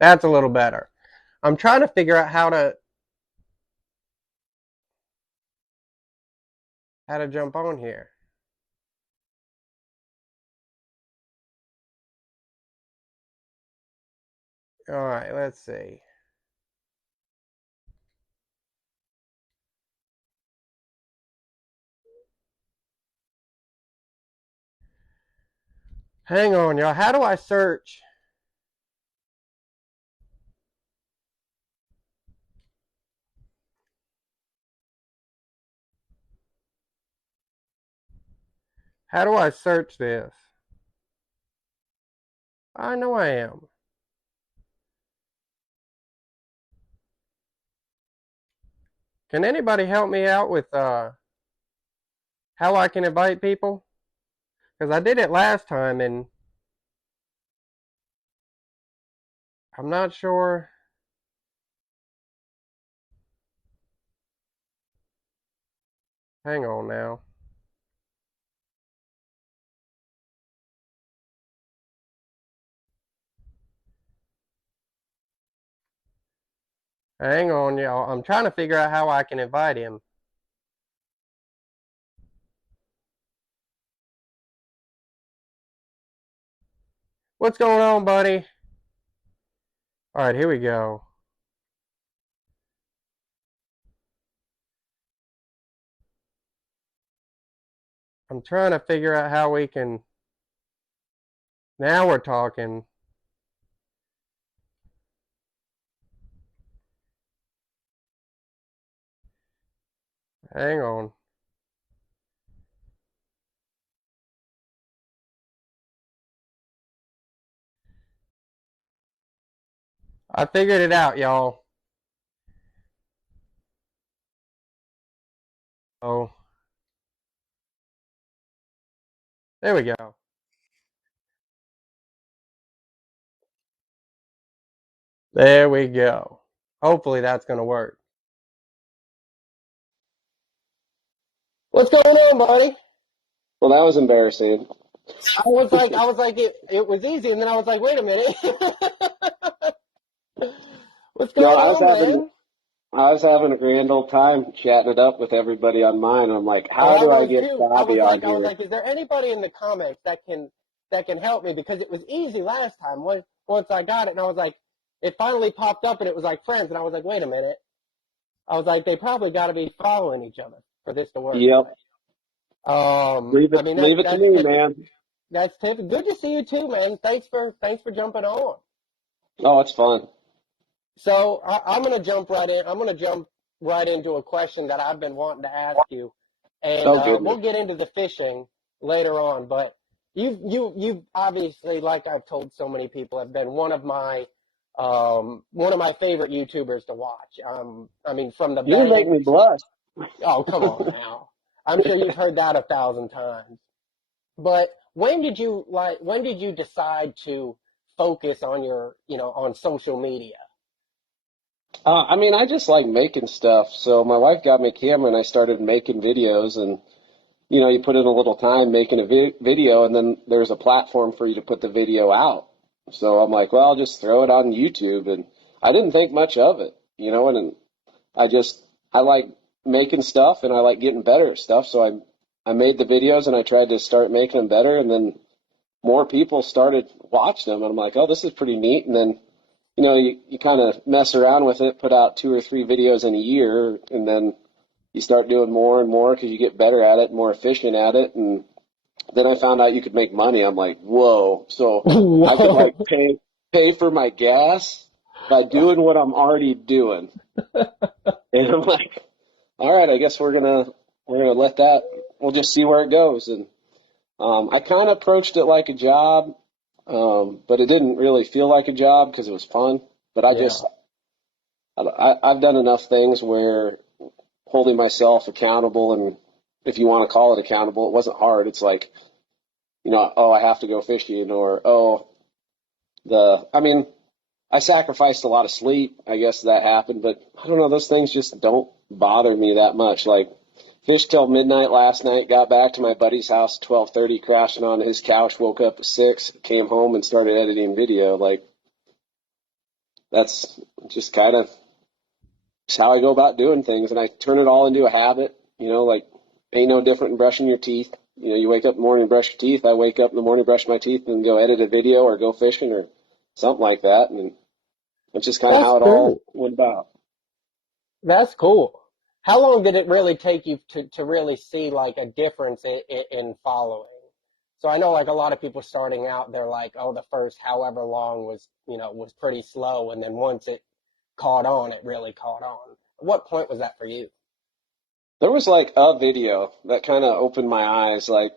That's a little better. I'm trying to figure out how to jump on here. All right, let's see. Hang on, y'all. How do I search? How do I search this? I know I am. Can anybody help me out with how I can invite people? Because I did it last time and I'm not sure. Hang on now. Hang on, y'all. I'm trying to figure out how I can invite him. What's going on, buddy? All right, here we go. I'm trying to figure out how we can. Now we're talking. Hang on. I figured it out, y'all. Oh, there we go. There we go. Hopefully that's going to work. What's going on, buddy? Well, that was embarrassing. It was easy, and then I was like, wait a minute. What's No, going on, man? I was having a grand old time chatting it up with everybody on mine. I'm like, Oh, how I do I was get too. Bobby on I was here? like, is there anybody in the comments that can help me? Because it was easy last time. Once I got it, and I was like, it finally popped up, and it was like friends, and I was like, wait a minute. I was like, they probably got to be following each other for this to work. Yep, I mean leave it to me, man. that's typical. Good to see you too, man. Thanks for jumping on. Oh, it's fun. So I'm gonna jump right in. I'm gonna jump right into a question that I've been wanting to ask you, and Oh, goodness. we'll get into the fishing later on. But you obviously, like I've told so many people, have been one of my favorite YouTubers to watch. I mean, from the You make betting. me blush. Oh, come on now. I'm sure you've heard that 1,000 times. But when did you decide to focus on on social media? I mean, I just like making stuff. So my wife got me a camera and I started making videos and, you put in a little time making a video and then there's a platform for you to put the video out. So I'm like, well, I'll just throw it on YouTube. And I didn't think much of it, and I just I like making stuff and I like getting better at stuff. So I made the videos and I tried to start making them better, and then more people started watching them. And I'm like, oh, this is pretty neat. And then you kind of mess around with it, put out 2 or 3 videos in a year, and then you start doing more and more because you get better at it, more efficient at it, and then I found out you could make money. I'm like, whoa! So I could like Whoa. pay for my gas by doing what I'm already doing, and I'm like, all right, I guess we're gonna let that. We'll just see where it goes. And I kind of approached it like a job, but it didn't really feel like a job because it was fun. But Yeah. I've done enough things where holding myself accountable, and if you want to call it accountable, it wasn't hard. It's like, oh, I have to go fishing, or oh, I mean, I sacrificed a lot of sleep. I guess that happened, but I don't know. Those things just don't bother me that much. Like, fished till midnight last night. Got back to my buddy's house 12:30, crashing on his couch. Woke up at 6, came home and started editing video. Like, that's just kind of how I go about doing things. And I turn it all into a habit, like ain't no different than brushing your teeth. You wake up in the morning and brush your teeth. I wake up in the morning, brush my teeth, and go edit a video or go fishing or something like that. And it's just kind of That's how it all cool. went about. That's cool. How long did it really take you to really see like a difference in following? So I know like a lot of people starting out, they're like, oh, the first however long was pretty slow. And then once it caught on, it really caught on. What point was that for you? There was like a video that kind of opened my eyes. Like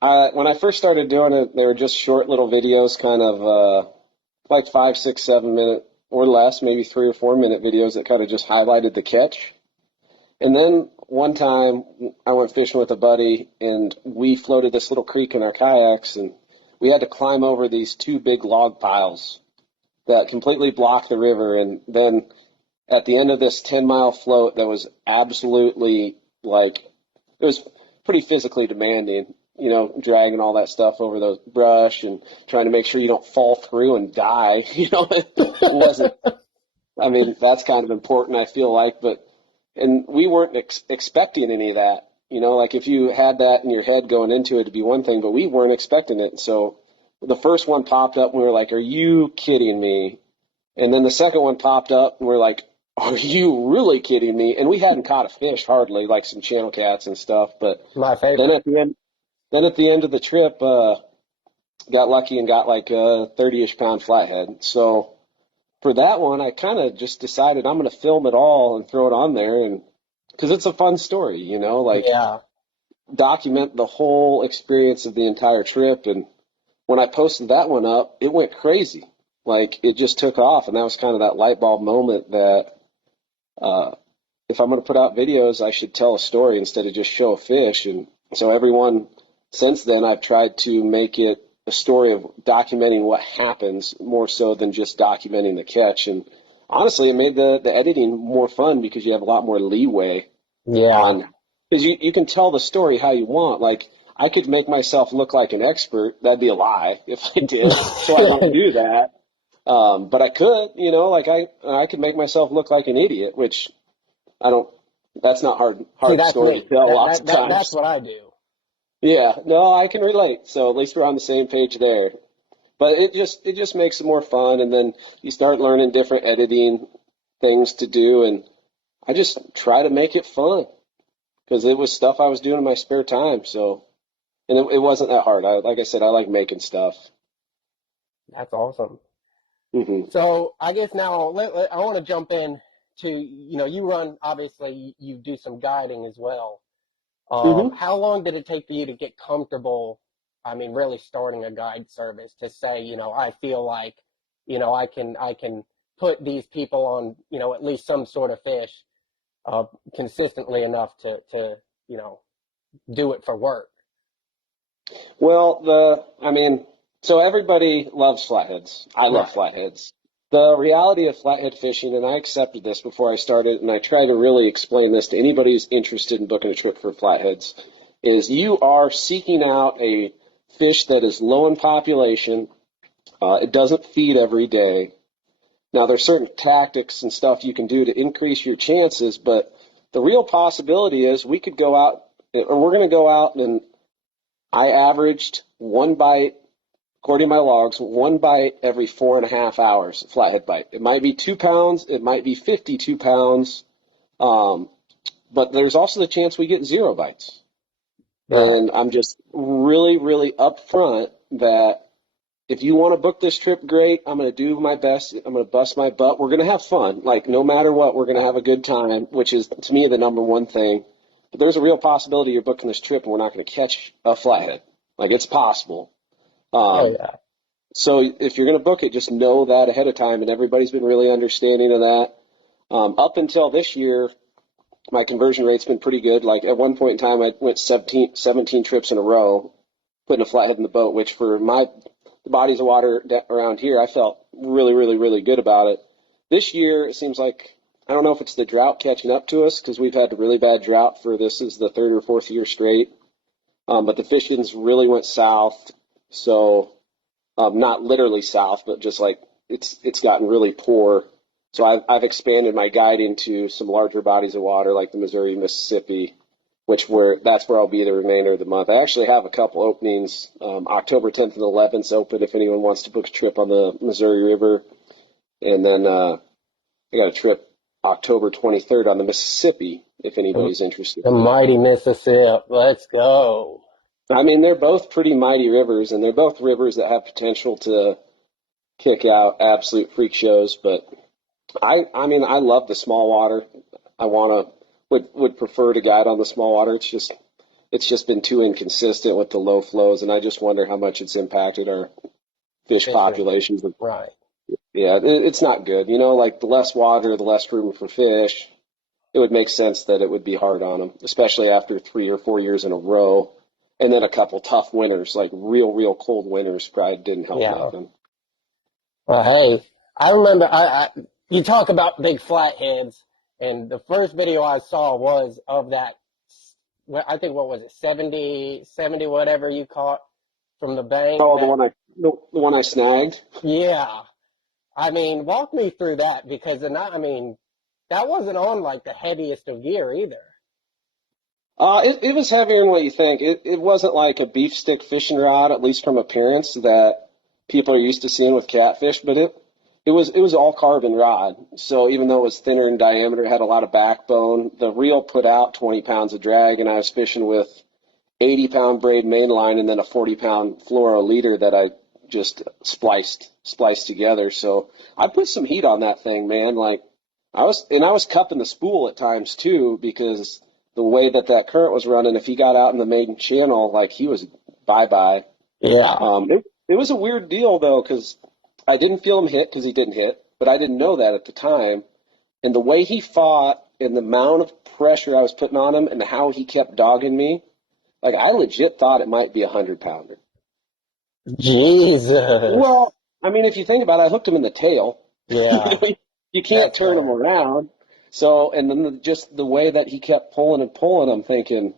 when I first started doing it, they were just short little videos, kind of like 5, 6, 7 minute or less, maybe 3 or 4 minute videos that kind of just highlighted the catch. And then one time I went fishing with a buddy and we floated this little creek in our kayaks and we had to climb over these two big log piles that completely blocked the river. And then at the end of this 10-mile float that was absolutely like, it was pretty physically demanding, dragging all that stuff over the brush and trying to make sure you don't fall through and die. It wasn't, I mean, that's kind of important, I feel like, and we weren't expecting any of that. Like if you had that in your head going into it, it'd be one thing, but we weren't expecting it. So the first one popped up and we were like, are you kidding me? And then the second one popped up and we're like, are you really kidding me? And we hadn't caught a fish hardly, like some channel cats and stuff. But My then favorite. at the end of the trip, got lucky and got like a 30-ish pound flathead. So for that one, I kind of just decided I'm going to film it all and throw it on there, and because it's a fun story, like Yeah. document the whole experience of the entire trip. And when I posted that one up, it went crazy. Like it just took off, and that was kind of that light bulb moment that uh, if I'm going to put out videos, I should tell a story instead of just show a fish. And so everyone since then, I've tried to make it a story of documenting what happens more so than just documenting the catch. And honestly, it made the editing more fun because you have a lot more leeway Yeah. on, because you can tell the story how you want. Like I could make myself look like an expert. That'd be a lie if I did. So I don't do that. But I could, like I could make myself look like an idiot, which I don't. That's not See, hard that's story to me. tell That lots that of that that's times. what I do. Yeah, no, I can relate. So at least we're on the same page there. But it just makes it more fun, and then you start learning different editing things to do, and I just try to make it fun because it was stuff I was doing in my spare time. So, and it wasn't that hard. Like I said, I like making stuff. That's awesome. Hmm. So I guess now I want to jump in to, you run, obviously you do some guiding as well. Hmm. How long did it take for you to get comfortable? I mean, really starting a guide service to say, I feel like, I can put these people on, at least some sort of fish, consistently enough to, you know, do it for work. Well, I mean, so everybody loves flatheads. I love Right. flatheads. The reality of flathead fishing, and I accepted this before I started, and I try to really explain this to anybody who's interested in booking a trip for flatheads, is you are seeking out a fish that is low in population. It doesn't feed every day. Now, there's certain tactics and stuff you can do to increase your chances, but the real possibility is we could go out, or we're going to go out, and I averaged one bite, according to my logs, one bite every 4.5 hours, flathead bite. It might be 2 pounds, it might be 52 pounds, um, but there's also the chance we get zero bites. Right. And I'm just really, really upfront that if you want to book this trip, great. I'm going to do my best. I'm going to bust my butt. We're going to have fun. Like, no matter what, we're going to have a good time, which is, to me, the number one thing. But there's a real possibility you're booking this trip and we're not going to catch a flathead. Like, it's possible. Oh Um, yeah. so if you're going to book it, just know that ahead of time. And everybody's been really understanding of that. Up until this year, my conversion rate's been pretty good. Like, at one point in time, I went 17 trips in a row, putting a flathead in the boat, which for the bodies of water around here, I felt really, really, really good about it. This year, it seems like, I don't know if it's the drought catching up to us because we've had a really bad drought for this is the third or fourth year straight. But the fishings really went south. So, not literally south, but just like it's gotten really poor. So I've expanded my guide into some larger bodies of water like the Missouri, Mississippi, that's where I'll be the remainder of the month. I actually have a couple openings. October 10th and 11th open if anyone wants to book a trip on the Missouri River, and then I got a trip October 23rd on the Mississippi if anybody's interested The in that. mighty Mississippi. Let's go. I mean, they're both pretty mighty rivers, and they're both rivers that have potential to kick out absolute freak shows. But I mean, I love the small water. I would prefer to guide on the small water. It's just been too inconsistent with the low flows, and I just wonder how much it's impacted our fish Fishing. populations. Right. Yeah, it's not good. You know, like the less water, the less room for fish. It would make sense that it would be hard on them, especially after 3 or 4 years in a row. And then a couple tough winters, like real cold winters, probably didn't help Yeah. nothing. Well, hey, I remember you talk about big flatheads, and the first video I saw was of that, well, I think, what was it, 70 whatever you caught from the bank? Oh, the one I snagged. Yeah. I mean, walk me through that, because I mean, that wasn't on like the heaviest of gear either. It was heavier than what you think. It wasn't like a beef stick fishing rod, at least from appearance, that people are used to seeing with catfish, but it was all carbon rod. So even though it was thinner in diameter, it had a lot of backbone. The reel put out 20 pounds of drag, and I was fishing with 80-pound braid mainline and then a 40-pound fluoro leader that I just spliced together. So I put some heat on that thing, man. Like I was cupping the spool at times too, because the way that current was running, if he got out in the main channel, like he was bye-bye. Yeah. It was a weird deal though, because I didn't feel him hit because he didn't hit, but I didn't know that at the time. And the way he fought and the amount of pressure I was putting on him and how he kept dogging me, like I legit thought it might be a 100-pounder. Jesus. Well, I mean, if you think about it, I hooked him in the tail. Yeah. You can't That's turn him fair. around. So, and then just the way that he kept pulling and pulling, I'm thinking,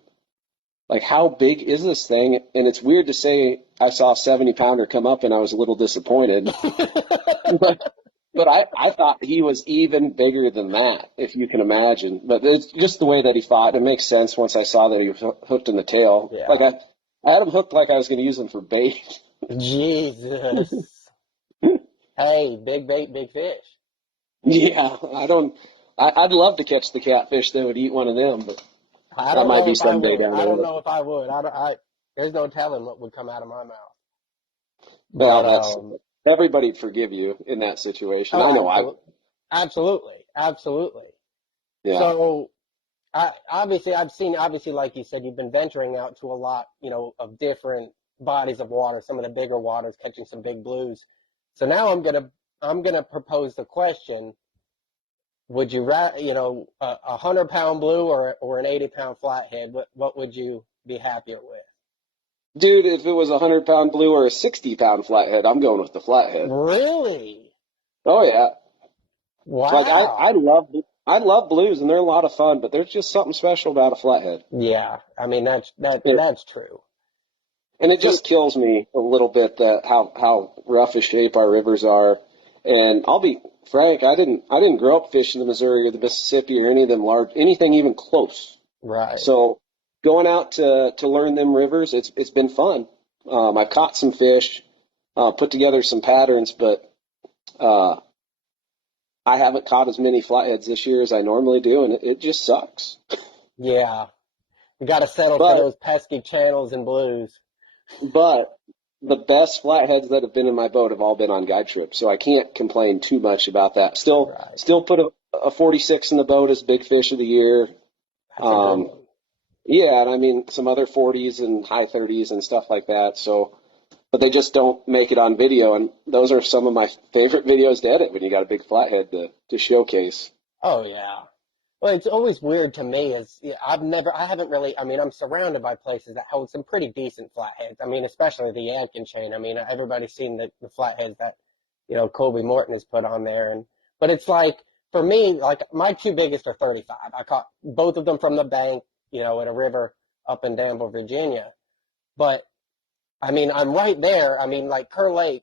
like, how big is this thing? And it's weird to say I saw a 70-pounder come up and I was a little disappointed. But I thought he was even bigger than that, if you can imagine. But it's just the way that he fought. It makes sense once I saw that he was hooked in the tail. Yeah. Like I had him hooked like I was going to use him for bait. Jesus. Hey, big bait, big fish. Yeah, I'd love to catch the catfish that would eat one of them, but I that don't might know be if I someday would. down I the don't road. know if I would. There's no telling what would come out of my mouth. Well, But everybody'd forgive you in that situation. I know I would. absolutely. Yeah. So I've seen, obviously, like you said, you've been venturing out to a lot, of different bodies of water, some of the bigger waters, catching some big blues. So now I'm gonna propose the question: would you rather, a 100-pound blue or an 80-pound flathead? What would you be happier with? Dude, if it was a 100-pound blue or a 60-pound flathead, I'm going with the flathead. Really? Oh yeah. Like Wow. I love blues and they're a lot of fun, but there's just something special about a flathead. Yeah. I mean, It, that's true. and it So, just kills me a little bit that how rough a shape our rivers are. And I'll be frank, I didn't grow up fishing the Missouri or the Mississippi or any of them anything even close. right. So going out to learn them rivers, it's been fun. I've caught some fish, put together some patterns, but uh, I haven't caught as many flatheads this year as I normally do, and it just sucks. Yeah. We got to settle for But those pesky channels and blues. but the best flatheads that have been in my boat have all been on guide trips, so I can't complain too much about that. Right. Still put a 46 in the boat as big fish of the year. That's a good Um, one. yeah, and I mean some other 40s and high 30s and stuff like that. So, but they just don't make it on video, and those are some of my favorite videos to edit when you got a big flathead to showcase. Oh, yeah. Well, it's always weird to me I haven't really, I mean, I'm surrounded by places that hold some pretty decent flatheads. I mean, especially the Yadkin chain. I mean, everybody's seen the flatheads that, Colby Morton has put on there. But it's like, for me, like my two biggest are 35. I caught both of them from the bank, at a river up in Danville, Virginia. But I mean, I'm right there. I mean, like Kerr Lake,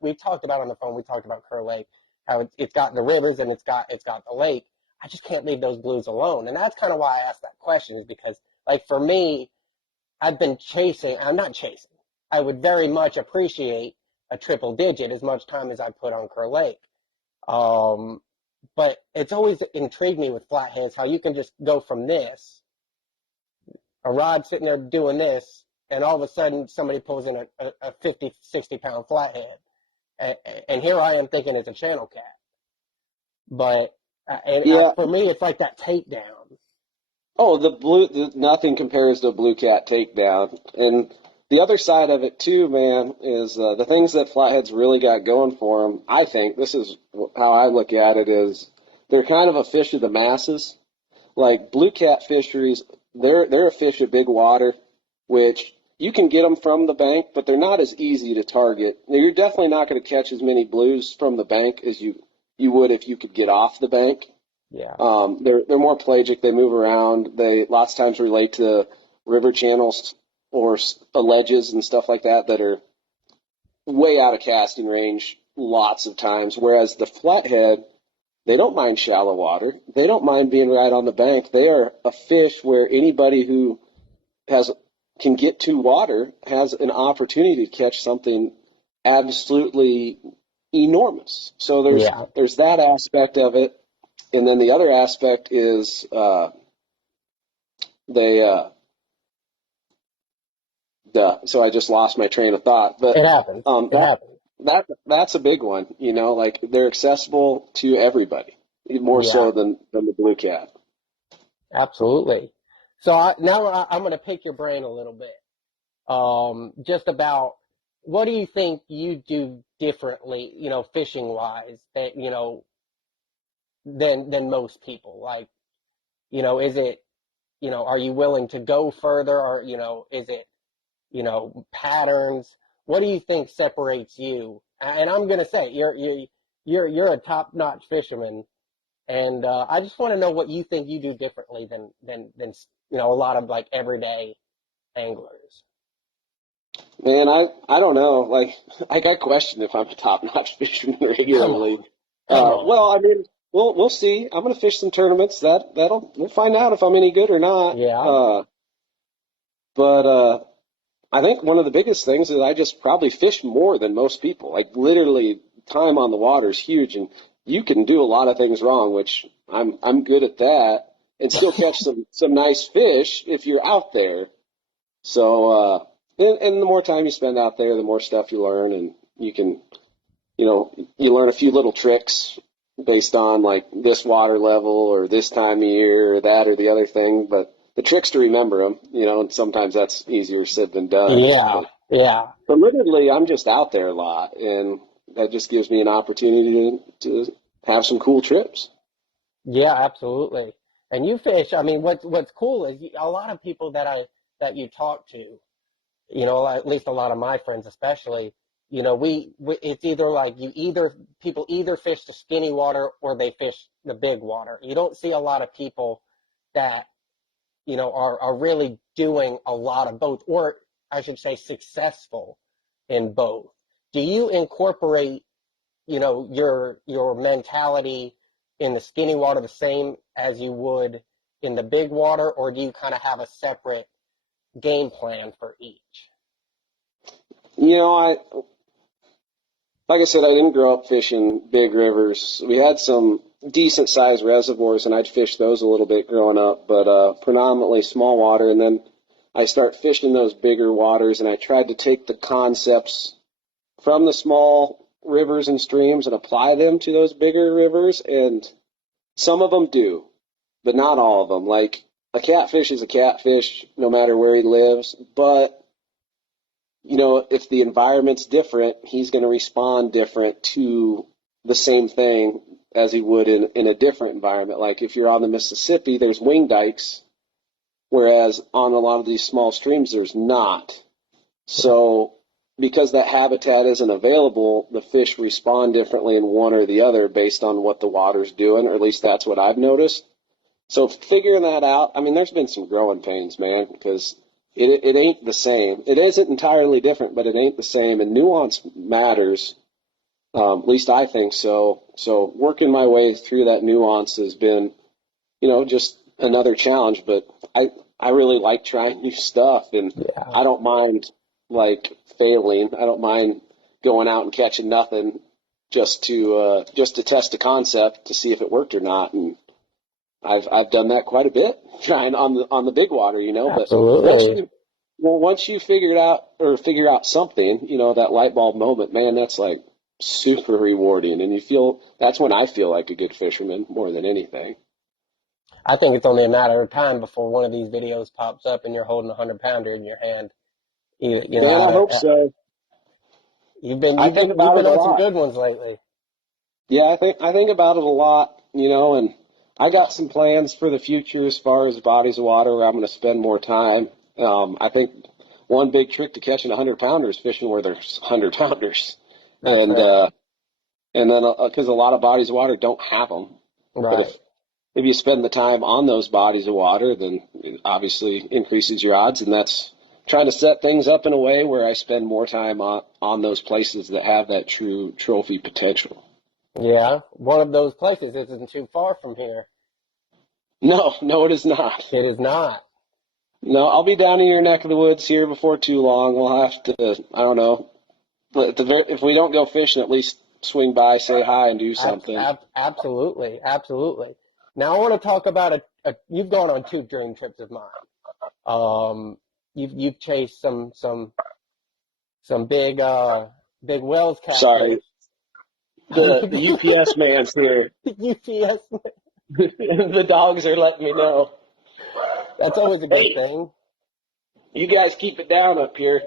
we've talked about on the phone, we talked about Kerr Lake, how it's got the rivers and it's got the lake. I just can't leave those blues alone. And that's kind of why I asked that question, is because, like, for me, I'm not chasing. I would very much appreciate a triple digit as much time as I put on Kerr Lake. But it's always intrigued me with flatheads how you can just go from this, a rod sitting there doing this, and all of a sudden somebody pulls in a 50, 60-pound flathead. And here I am thinking it's a channel cat. But Yeah. for me, it's like that takedown. Oh, nothing compares to a blue cat takedown. And the other side of it too, man, is the things that flatheads really got going for them. I think this is how I look at it: is they're kind of a fish of the masses. Like blue cat fisheries, they're a fish of big water, which you can get them from the bank, but they're not as easy to target. Now, you're definitely not going to catch as many blues from the bank as you would if you could get off the bank. Yeah. They're more pelagic. They move around. They lots of times relate to river channels or ledges and stuff like that are way out of casting range lots of times. Whereas the flathead, they don't mind shallow water. They don't mind being right on the bank. They are a fish where anybody who can get to water has an opportunity to catch something absolutely enormous. So there's that aspect of it. And then the other aspect is so I just lost my train of thought. But It happens. It happens. that's a big one. Like they're accessible to everybody, more so than the blue cat. Absolutely. So now I'm going to pick your brain a little bit, just about what do you think you do differently, fishing wise, that than most people. Like, is it, are you willing to go further, or is it, patterns? What do you think separates you? And I'm going to say you're a top-notch fisherman. And I just want to know what you think you do differently than a lot of like everyday anglers. Man, I don't know. Like, I got questioned if I'm a top-notch fisherman regularly. Come on. Well, I mean, we'll see. I'm gonna fish some tournaments. We'll find out if I'm any good or not. Yeah. But I think one of the biggest things is I just probably fish more than most people. Like literally, time on the water is huge, and you can do a lot of things wrong, which I'm good at that, and still catch some nice fish if you're out there. So and the more time you spend out there, the more stuff you learn, and you can you learn a few little tricks based on like this water level or this time of year or that or the other thing. But the trick's to remember them, and sometimes that's easier said than done. Yeah. But literally, I'm just out there a lot, and that just gives me an opportunity to have some cool trips. Yeah, absolutely. And you fish. I mean, what's cool is a lot of people that you talk to, at least a lot of my friends especially, we it's either like people either fish the skinny water or they fish the big water. You don't see a lot of people that, are really doing a lot of both, or I should say successful in both. Do you incorporate, your mentality in the skinny water the same as you would in the big water, or do you kind of have a separate game plan for each? Like I said, I didn't grow up fishing big rivers. We had some decent sized reservoirs, and I'd fish those a little bit growing up, but predominantly small water. And then I start fishing those bigger waters, and I tried to take the concepts from the small rivers and streams and apply them to those bigger rivers. And some of them do, but not all of them. Like a catfish is a catfish no matter where he lives, but if the environment's different, he's going to respond different to the same thing as he would in a different environment. Like if you're on the Mississippi, there's wing dikes, whereas on a lot of these small streams, there's not. So because that habitat isn't available, the fish respond differently in one or the other based on what the water's doing, or at least that's what I've noticed. So figuring that out, I mean, there's been some growing pains, man, because it ain't the same. It isn't entirely different, but it ain't the same. And nuance matters. At least I think so. So working my way through that nuance has been, just another challenge. But I really like trying new stuff, and Yeah, I don't mind like failing. I don't mind going out and catching nothing just to test a concept to see if it worked or not. And I've done that quite a bit, trying on the big water, But absolutely. once you figure out something, that light bulb moment, man, that's like super rewarding, and that's when I feel like a good fisherman more than anything. I think it's only a matter of time before one of these videos pops up and you're holding a 100 pounder in your hand. Man, I hope so. You've been I you've think been you've about been it a on some lot. good ones lately. Yeah, I think about it a lot, and I got some plans for the future as far as bodies of water where I'm going to spend more time. I think one big trick to catching a 100 pounder is fishing where there's 100 pounders, That's and fair. and then because a lot of bodies of water don't have them. But if Right. if you spend the time on those bodies of water, then it obviously increases your odds, and that's trying to set things up in a way where I spend more time on those places that have that true trophy potential. Yeah. One of those places isn't too far from here. No, no, it is not. It is not. No, I'll be down in your neck of the woods here before too long. We'll have to, I don't know, if we don't go fishing, at least swing by, say hi, and do something. Absolutely. Absolutely. Now I want to talk about you've gone on two dream trips of mine. You've chased some big Wells catfish. Sorry, the UPS man's here. UPS. The dogs are letting me know. That's always a good Hey, thing. you guys keep it down up here.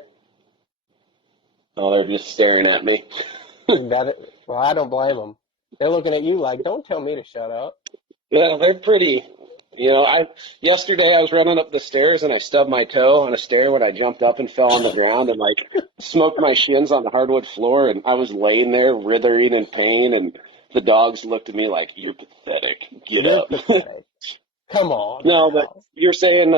Oh, they're just staring at me. Well, I don't blame them. They're looking at you like, don't tell me to shut up. Yeah, they're pretty. Yesterday I was running up the stairs and I stubbed my toe on a stair when I jumped up and fell on the ground and like smoked my shins on the hardwood floor, and I was laying there writhing in pain, and the dogs looked at me like, "You're pathetic. Get You're up." pathetic. Come on No, but now. you're saying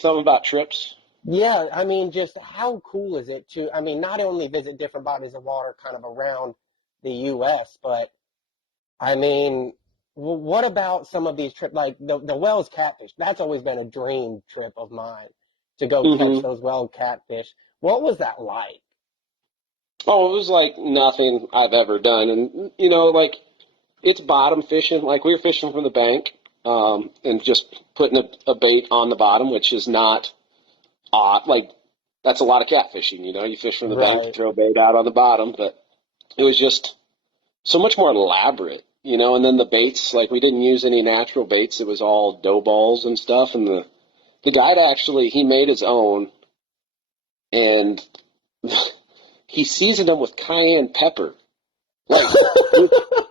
something about trips. Yeah, I mean, just how cool is it to, I mean, not only visit different bodies of water kind of around the U.S., but I mean, what about some of these trips, like the Wells catfish? That's always been a dream trip of mine to go catch Hmm. those Wells catfish. What was that like? Oh, it was like nothing I've ever done, and like it's bottom fishing. Like we were fishing from the bank, and just putting a bait on the bottom, which is not like that's a lot of catfishing. You fish from the bank, you Right. throw bait out on the bottom, but it was just so much more elaborate. And then the baits, like we didn't use any natural baits. It was all dough balls and stuff. And the guide actually he made his own, and he seasoned them with cayenne pepper. Like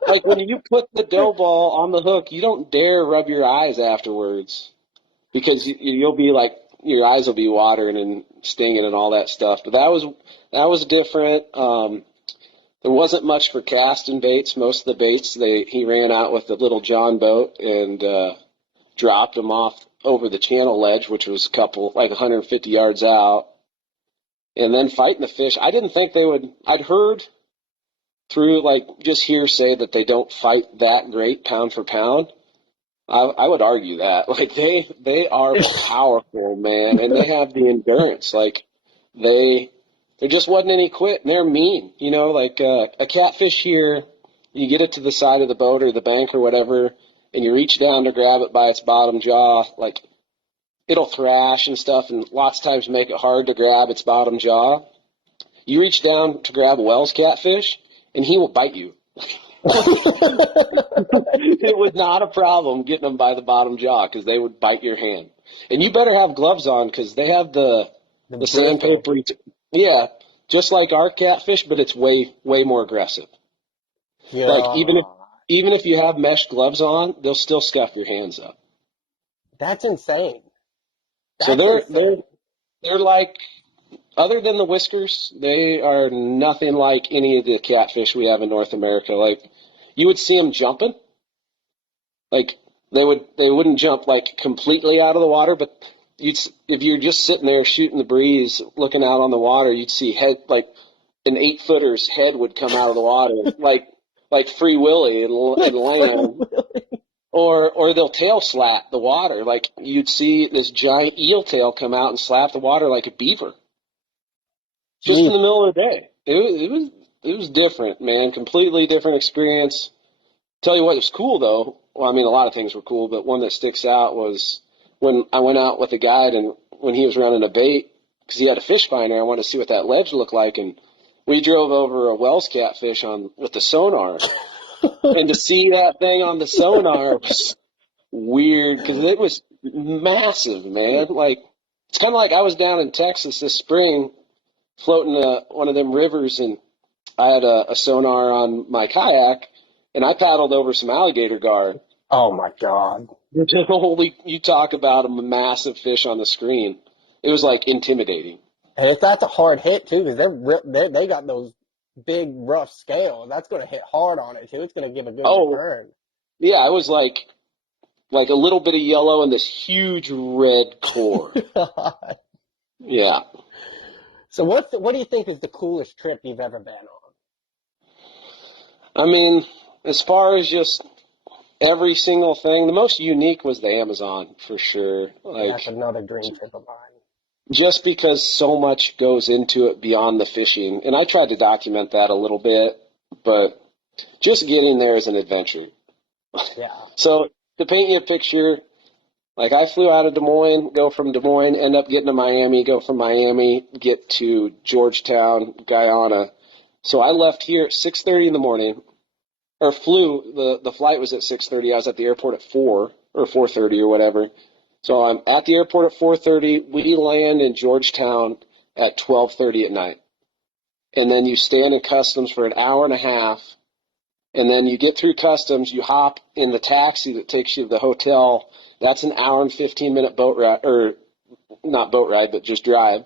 like when you put the dough ball on the hook, you don't dare rub your eyes afterwards because you'll be like your eyes will be watering and stinging and all that stuff. But that was different. There wasn't much for casting baits. Most of the baits he ran out with the little John boat and dropped them off over the channel ledge, which was a couple like 150 yards out, and then fighting the fish. I didn't think they would. I'd heard through like just hearsay that they don't fight that great pound for pound. I would argue that like they are powerful, man, and they have the endurance. Like they there just wasn't any quit, and they're mean. Like a catfish here, you get it to the side of the boat or the bank or whatever, and you reach down to grab it by its bottom jaw, like it'll thrash and stuff, and lots of times make it hard to grab its bottom jaw. You reach down to grab a Wells catfish, and he will bite you. It was not a problem getting them by the bottom jaw because they would bite your hand. And you better have gloves on because they have The the bristle. sandpaper. Yeah, just like our catfish, but it's way more aggressive. Like God, even if you have mesh gloves on, they'll still scuff your hands up. that's insane. So That's insane. they're like other than the whiskers, they are nothing like any of the catfish we have in North America. Like you would see them jumping, like they wouldn't jump like completely out of the water, but if you're just sitting there shooting the breeze, looking out on the water, you'd see head like an 8-footer's head would come out of the water, like Free Willy and land, or they'll tail slap the water. Like you'd see this giant eel tail come out and slap the water like a beaver, just in Jeez. the middle of the day. It was different, man. Completely different experience. Tell you what was cool though. Well, I mean, a lot of things were cool, but one that sticks out was when I went out with a guide and when he was running a bait because he had a fish finder. I wanted to see what that ledge looked like, and we drove over a Wells catfish with the sonar, and to see that thing on the sonar was weird because it was massive, man. Like it's kind of like I was down in Texas this spring floating one of them rivers, and I had a sonar on my kayak, and I paddled over some alligator gar. Oh my God. Holy, you talk about a massive fish on the screen. It was like intimidating. And if that's a hard hit too, because they got those big rough scales. That's going to hit hard on it too. It's going to give a good Oh, return. yeah, it was like a little bit of yellow and this huge red core. Yeah. So what do you think is the coolest trip you've ever been on? I mean, as far as just every single thing, the most unique was the Amazon for sure. And that's Like another dream trip of mine. just because so much goes into it beyond the fishing. And I tried to document that a little bit, but just getting there is an adventure. Yeah. So to paint you a picture, like I flew out of Des Moines, go from Des Moines, end up getting to Miami, go from Miami, get to Georgetown, Guyana. So I left here at 6:30 in the morning, or flew. The flight was at 6:30. I was at the airport at 4 or 4:30 or whatever. So I'm at the airport at 4:30. We land in Georgetown at 12:30 at night, and then you stand in customs for an hour and a half. And then you get through customs, you hop in the taxi that takes you to the hotel. That's an hour and 15-minute boat ride, or not boat ride, but just drive.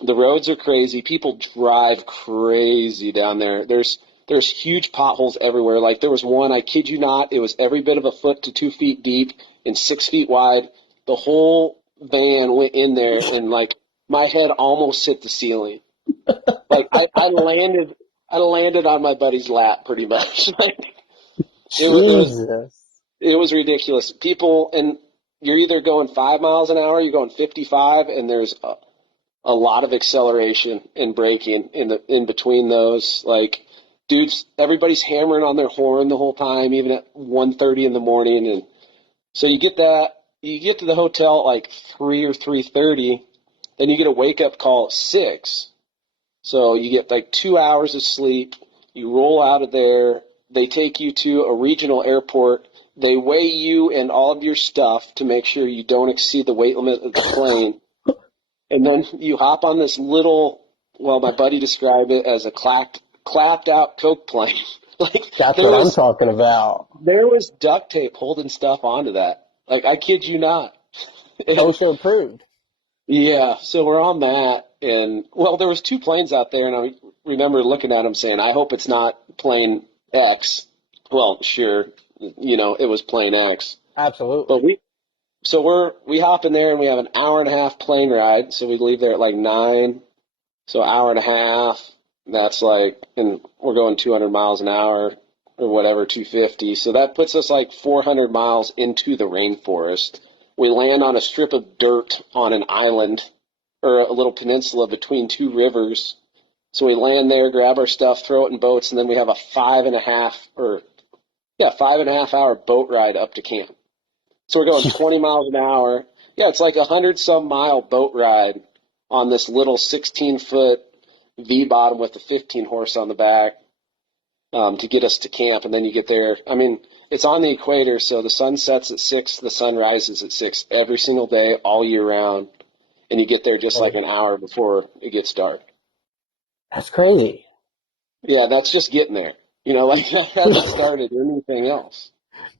The roads are crazy. People drive crazy down there. There's huge potholes everywhere. Like there was one, I kid you not, it was every bit of a foot to 2 feet deep and 6 feet wide. The whole van went in there and like my head almost hit the ceiling. Like I landed on my buddy's lap pretty much. it was Jesus. it was ridiculous. People, and you're either going 5 miles an hour, you're going 55, and there's a lot of acceleration and braking in between those. Like, dudes, everybody's hammering on their horn the whole time, even at 1:30 in the morning. And so you get to the hotel at like 3 or 3:30, then you get a wake up call at 6. So you get like 2 hours of sleep. You roll out of there. They take you to a regional airport. They weigh you and all of your stuff to make sure you don't exceed the weight limit of the plane. And then you hop on this little, well, my buddy described it as a clapped out Coke plane. Like That's what I'm talking about. there was duct tape holding stuff onto that. Like I kid you not. OSHA approved. Yeah, so we're on that, and well, there was 2 planes out there, and I remember looking at them saying, "I hope it's not plane X." Well, sure, it was plane X, but Absolutely. we hop in there, and we have an hour and a half plane ride. So we leave there at like 9, so hour and a half. That's like, and we're going 200 miles an hour or whatever, 250. So that puts us like 400 miles into the rainforest. We land on a strip of dirt on an island or a little peninsula between 2 rivers. So we land there, grab our stuff, throw it in boats, and then we have a 5.5 hour boat ride up to camp. So we're going 20 miles an hour. Yeah, it's like 100-some-mile boat ride on this little 16-foot V bottom with a 15 horse on the back to get us to camp. And then you get there. I mean, it's on the equator, so the sun sets at 6, the sun rises at 6 every single day, all year round. And you get there just like an hour before it gets dark. That's crazy. Yeah, that's just getting there. Like that hasn't started anything else.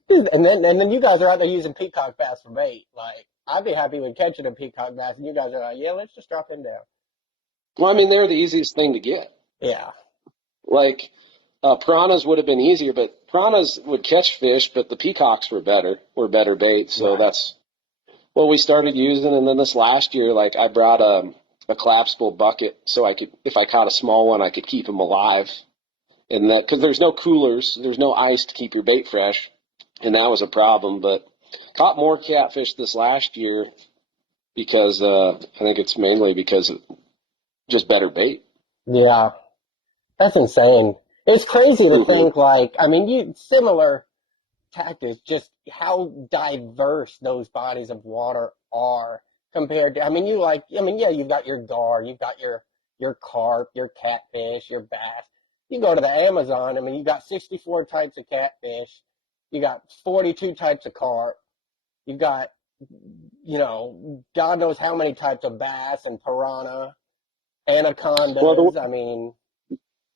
And then you guys are out there using peacock bass for bait. Like, I'd be happy with catching a peacock bass, and you guys are like, yeah, let's just drop them down. Well, I mean, they're the easiest thing to get. Yeah. Like, piranhas would have been easier, but piranhas would catch fish, but the peacocks were better bait. So Right. Well, we started using, and then this last year, like I brought a collapsible bucket so I could, if I caught a small one, I could keep them alive. And that, because there's no coolers, there's no ice to keep your bait fresh, and that was a problem. But caught more catfish this last year because I think it's mainly because of just better bait. Yeah, that's insane. It's crazy to Hmm. think like, I mean, similar tactics, just how diverse those bodies of water are compared to, I mean, yeah, you've got your gar, you've got your carp, your catfish, your bass. You go to the Amazon, I mean, you got 64 types of catfish, you got 42 types of carp, you got, God knows how many types of bass and piranha, Well, anacondas. I mean,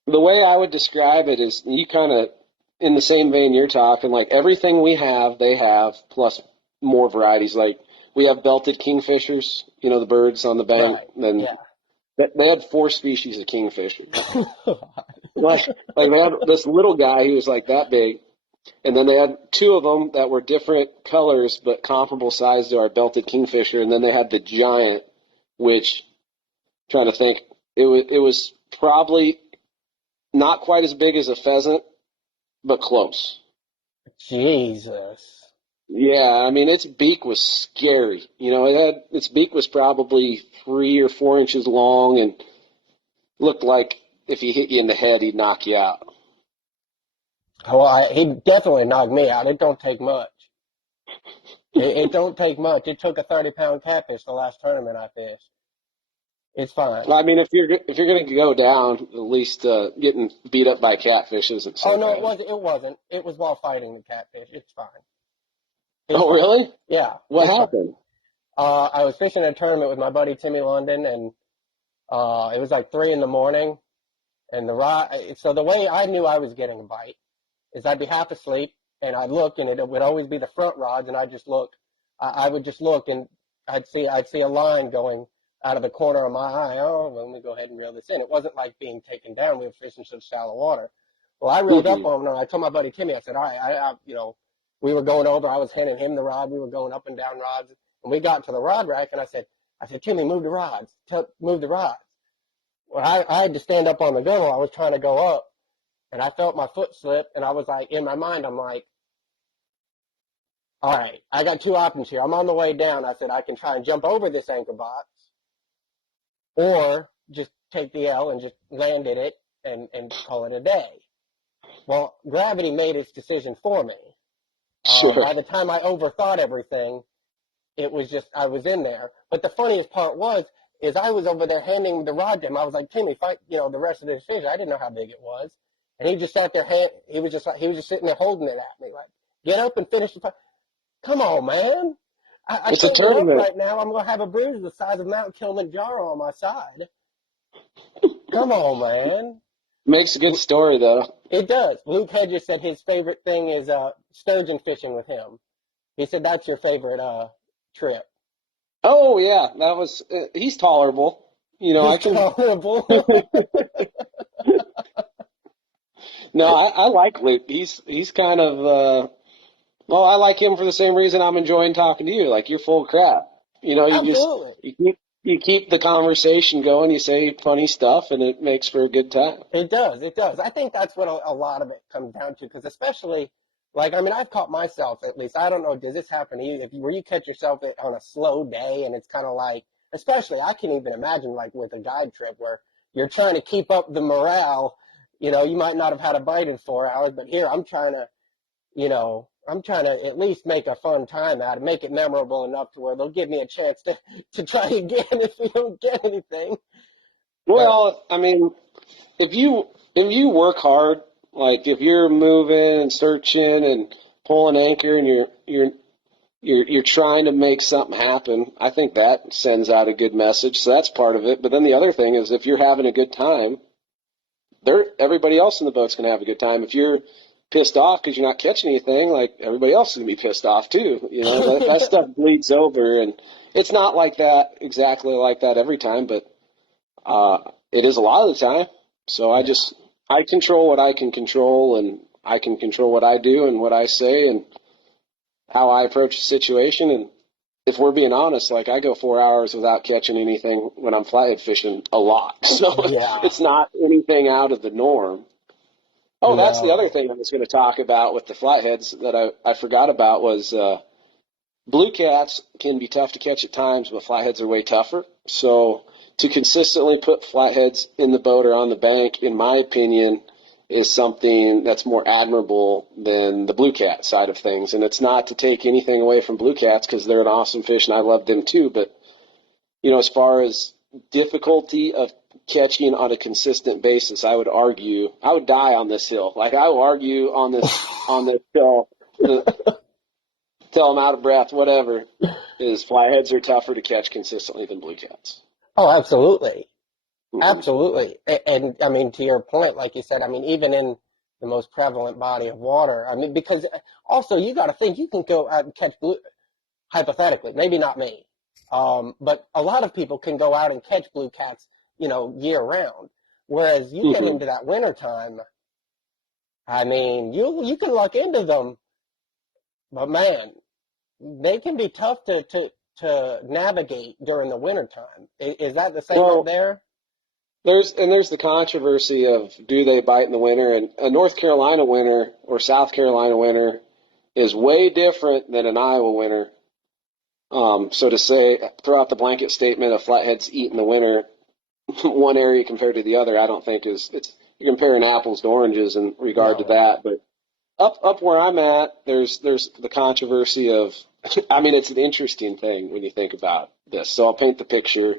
the way I would describe it is you kind of, in the same vein you're talking, like everything we have, they have, plus more varieties. Like we have belted kingfishers, the birds on the bank, right, and yeah. they had four species of kingfishers. Like they had this little guy who was like that big, and then they had two of them that were different colors but comparable size to our belted kingfisher, and then they had the giant, which, trying to think, it was probably not quite as big as a pheasant, but close. Jesus. Yeah, I mean its beak was scary. Its beak was probably 3 or 4 inches long and looked like if he hit you in the head, he'd knock you out. Well, he definitely knocked me out. It don't take much. It don't take much. It took a 30-pound catfish the last tournament I fished. It's fine. I mean, if you're gonna go down, at least getting beat up by catfish isn't Oh so no, it bad. wasn't. It wasn't. It was while fighting the catfish. It's fine. It's Oh, fine. really? Yeah, What it's fine. happened? I was fishing a tournament with my buddy Timmy London, and it was like 3 in the morning, and the rod. So the way I knew I was getting a bite is I'd be half asleep, and I'd look, and it would always be the front rods, and I'd just look. I would just look, and I'd see a line going out of the corner of my eye. Oh, well, let me go ahead and reel this in. It wasn't like being taken down. We were fishing such shallow water. Well, I reeled up Hmm. on him, and I told my buddy Timmy, I said, all right, we were going over. I was handing him the rod. We were going up and down rods, and we got to the rod rack, and I said, Timmy, move the rods. Move the rods. Well, I had to stand up on the gunwale. I was trying to go up, and I felt my foot slip, and I was like, in my mind, I'm like, all right, I got two options here. I'm on the way down. I said, I can try and jump over this anchor box or just take the L and just land in it and call it a day. Well, gravity made its decision for me. Sure. By the time I overthought everything, it was just, I was in there. But the funniest part is I was over there handing the rod to him. I was like, Timmy, fight, the rest of this fish. I didn't know how big it was. And he just sat there, he was just sitting there holding it at me like, get up and finish the fight. Come on, man. I It's a can't get up tournament. right now. I'm going to have a bruise the size of Mount Kilimanjaro on my side. Come on, man. Makes a good story though. It does. Luke Hedges said his favorite thing is sturgeon fishing with him. He said that's your favorite trip. Oh yeah, that was. He's tolerable. I He's can. tolerable. No, I like Luke. He's kind of. Well, I like him for the same reason I'm enjoying talking to you. Like you're full of crap. You just Absolutely. you keep the conversation going. You say funny stuff, and it makes for a good time. It does. It does. I think that's what a lot of it comes down to. Because especially, like, I mean, I've caught myself at least. I don't know. Does this happen to you? Where you catch yourself on a slow day, and it's kind of like, especially, I can even imagine like with a guide trip where you're trying to keep up the morale. You might not have had a bite in 4 hours, but here I'm trying to at least make a fun time out of it, make it memorable enough to where they'll give me a chance to try again if we don't get anything. But Well, I mean, if you work hard, like if you're moving and searching and pulling anchor, and you're trying to make something happen, I think that sends out a good message. So that's part of it. But then the other thing is if you're having a good time, everybody else in the boat's gonna have a good time. If you're pissed off because you're not catching anything, like everybody else is gonna be pissed off too. That stuff bleeds over, and it's not like that exactly like that every time, but it is a lot of the time. So yeah, I control what I can control, and I can control what I do and what I say and how I approach the situation, and if we're being honest, like I go 4 hours without catching anything when I'm flathead fishing a lot. So Yeah. it's not anything out of the norm. Oh, that's the other No. thing I was going to talk about with the flatheads that I forgot about was blue cats can be tough to catch at times, but flatheads are way tougher. So to consistently put flatheads in the boat or on the bank, in my opinion, is something that's more admirable than the blue cat side of things. And it's not to take anything away from blue cats because they're an awesome fish and I love them too. But, as far as difficulty of catching on a consistent basis, I would argue, I would die on this hill. Like I will argue on this hill till I'm out of breath, whatever, is flatheads are tougher to catch consistently than blue cats. Oh, absolutely. Mm-hmm. Absolutely. And I mean, to your point, like you said, I mean, even in the most prevalent body of water, I mean, because also you got to think you can go out and catch blue, hypothetically, maybe not me, but a lot of people can go out and catch blue cats, year round. Whereas you get Mm-hmm. into that winter time, I mean, you can luck into them, but man, they can be tough to navigate during the winter time. Is that the same up Well, there? there's the controversy of do they bite in the winter, and a North Carolina winter or South Carolina winter is way different than an Iowa winter. So to say throw out the blanket statement of flatheads eat in the winter, one area compared to the other, I don't think it's you're comparing apples to oranges in regard to No. that. But up where I'm at, there's the controversy of, I mean, it's an interesting thing when you think about this. So I'll paint the picture.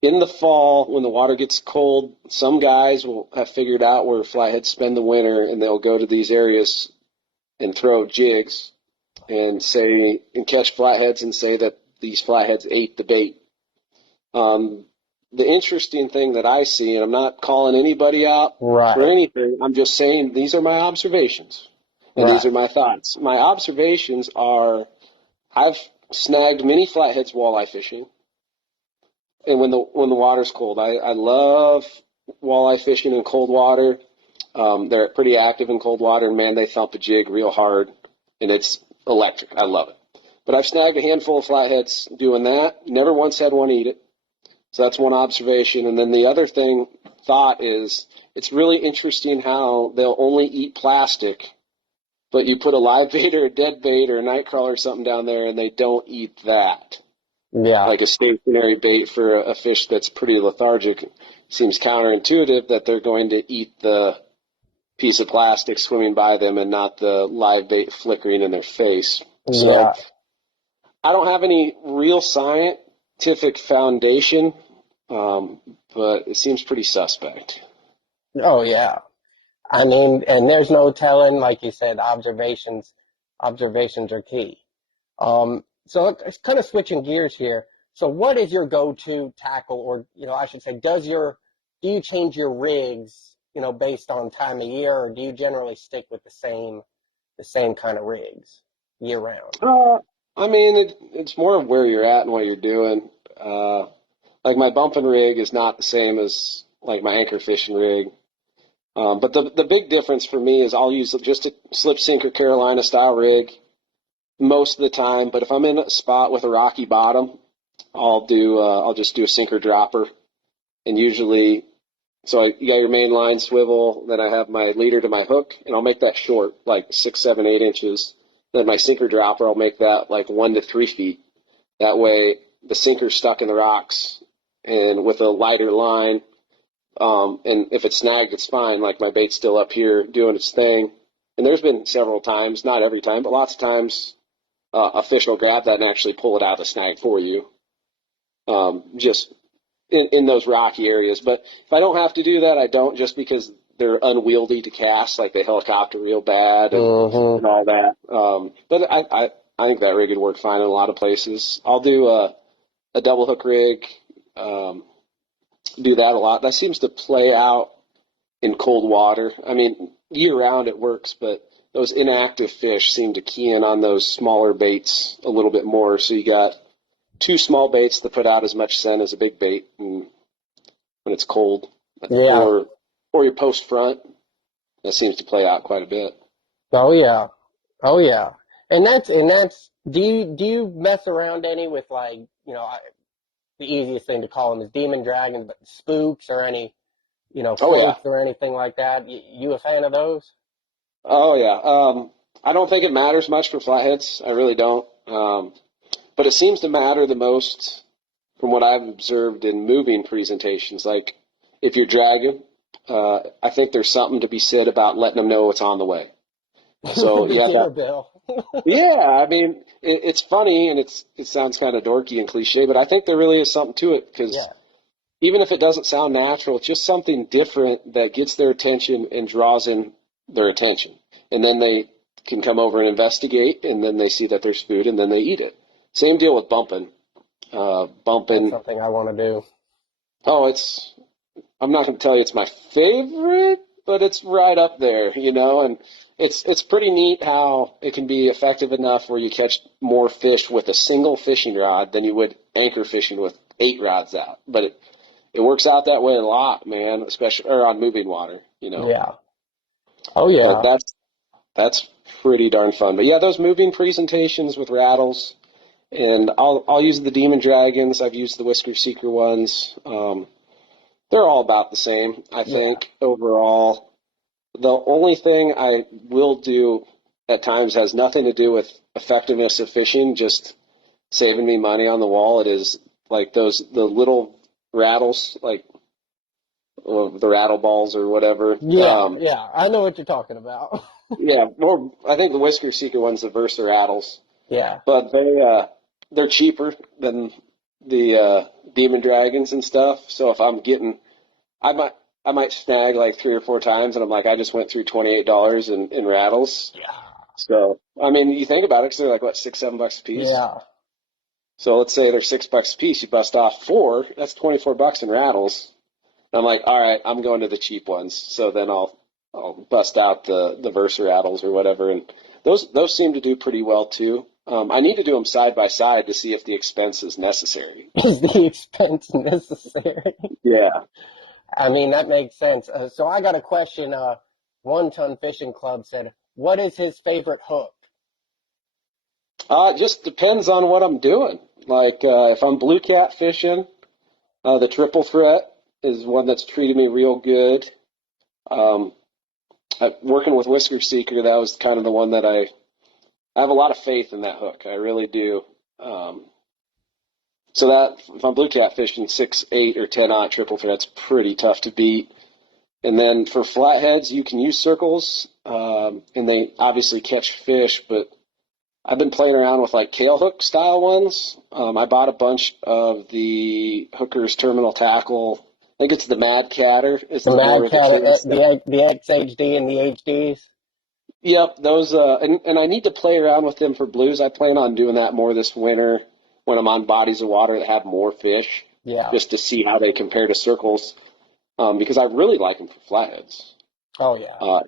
In the fall, when the water gets cold, some guys will have figured out where flatheads spend the winter, and they'll go to these areas and throw jigs and catch flatheads and say that these flatheads ate the bait. Um, the interesting thing that I see, and I'm not calling anybody out for Right. anything, I'm just saying these are my observations and these Right. are my thoughts. My observations are I've snagged many flatheads walleye fishing, and when the water's cold, I love walleye fishing in cold water. They're pretty active in cold water, and man, they thump a jig real hard, and it's electric. I love it. But I've snagged a handful of flatheads doing that. Never once had one eat it. So that's one observation. And then the other thought is it's really interesting how they'll only eat plastic, but you put a live bait or a dead bait or a night crawler or something down there, and they don't eat that. Yeah. Like a stationary bait for a fish that's pretty lethargic. Seems counterintuitive that they're going to eat the piece of plastic swimming by them and not the live bait flickering in their face. So Yeah. I don't have any real scientific foundation, but it seems pretty suspect. Oh, yeah. I mean, and there's no telling, like you said, observations are key. So it's kind of switching gears here. So what is your go-to tackle, or, I should say, do you change your rigs, based on time of year, or do you generally stick with the same kind of rigs year round? Uh, I mean, it's more of where you're at and what you're doing. Uh, like my bumping rig is not the same as like my anchor fishing rig. But the big difference for me is I'll use just a slip sinker Carolina style rig most of the time. But if I'm in a spot with a rocky bottom, I'll just do a sinker dropper. And usually, you got your main line swivel, then I have my leader to my hook, and I'll make that short, like 6, 7, 8 inches. Then my sinker dropper, I'll make that like 1 to 3 feet. That way, the sinker's stuck in the rocks, and with a lighter line, and if it's snagged, it's fine. Like my bait's still up here doing its thing. And there's been several times, not every time, but lots of times, a fish will grab that and actually pull it out of the snag for you. Just in those rocky areas. But if I don't have to do that, I don't, just because they're unwieldy to cast, like they helicopter real bad and Mm-hmm. all that. But I think that rig would work fine in a lot of places. I'll do a double hook rig, do that a lot. That seems to play out in cold water. I mean, year round it works, but those inactive fish seem to key in on those smaller baits a little bit more. So you got two small baits that put out as much scent as a big bait when it's cold, Yeah. or your post front. That seems to play out quite a bit. Oh, yeah. Oh, yeah. And that's Do you mess around any with like, the easiest thing to call them is demon dragons, but spooks or any, Oh yeah. floats or anything like that? You a fan of those? Oh yeah. I don't think it matters much for flatheads. I really don't. But it seems to matter the most from what I've observed in moving presentations. Like if you're dragging, I think there's something to be said about letting them know it's on the way. So With the you have that. dinner bill. Yeah, I mean, it's funny and it sounds kind of dorky and cliche, but I think there really is something to it because Yeah. even if it doesn't sound natural, it's just something different that gets their attention and draws in their attention. And then they can come over and investigate, and then they see that there's food, and then they eat it. Same deal with bumping. That's Bumping. something I want to do. Oh, I'm not going to tell you it's my favorite, but it's right up there, and it's pretty neat how it can be effective enough where you catch more fish with a single fishing rod than you would anchor fishing with 8 rods out. But it works out that way a lot, man, especially or on moving water. Yeah. Oh But yeah. that's pretty darn fun. But yeah, those moving presentations with rattles, and I'll use the Demon Dragons. I've used the Whisker Seeker ones. They're all about the same, I Yeah. think, overall. The only thing I will do at times has nothing to do with effectiveness of fishing, just saving me money on the wall. It is like the little rattles, like the rattle balls or whatever. Yeah. Yeah. I know what you're talking about. Yeah, well, I think the Whisker Seeker one's the Versa rattles, Yeah. but they're cheaper than the Demon Dragons and stuff. So if I'm getting, I might I might snag like 3 or 4 times, and I'm like, I just went through $28 in rattles. So I mean, you think about it, because they're like what, $6, $7 a piece. Yeah. So let's say they're $6 a piece. You bust off four, that's $24 in rattles. And I'm like, all right, I'm going to the cheap ones. So then I'll bust out the Versa rattles or whatever, and those seem to do pretty well too. I need to do them side by side to see if the expense is necessary. Is the expense necessary? Yeah. I mean, that makes sense. So I got a question. One Ton Fishing Club said, what is his favorite hook? It just depends on what I'm doing. Like if I'm blue cat fishing, the triple threat is one that's treated me real good. Um, Working with Whisker Seeker, that was kind of the one that I have a lot of faith in that hook. I really do. Um, so that if I'm blue cat fishing 6, 8, or 10 aught triple threat's pretty tough to beat. And then for flatheads, you can use circles, and they obviously catch fish, but I've been playing around with like tail hook style ones. I bought a bunch of the Hooker's Terminal Tackle. I think it's the Mad Catter is The the Mad lure that Cat, carries them. the XHD and the HDs? Yep, those and I need to play around with them for blues. I plan on doing that more this winter when I'm on bodies of water that have more fish, Yeah. just to see how they compare to circles. Because I really like them for flatheads. Oh, yeah. Uh,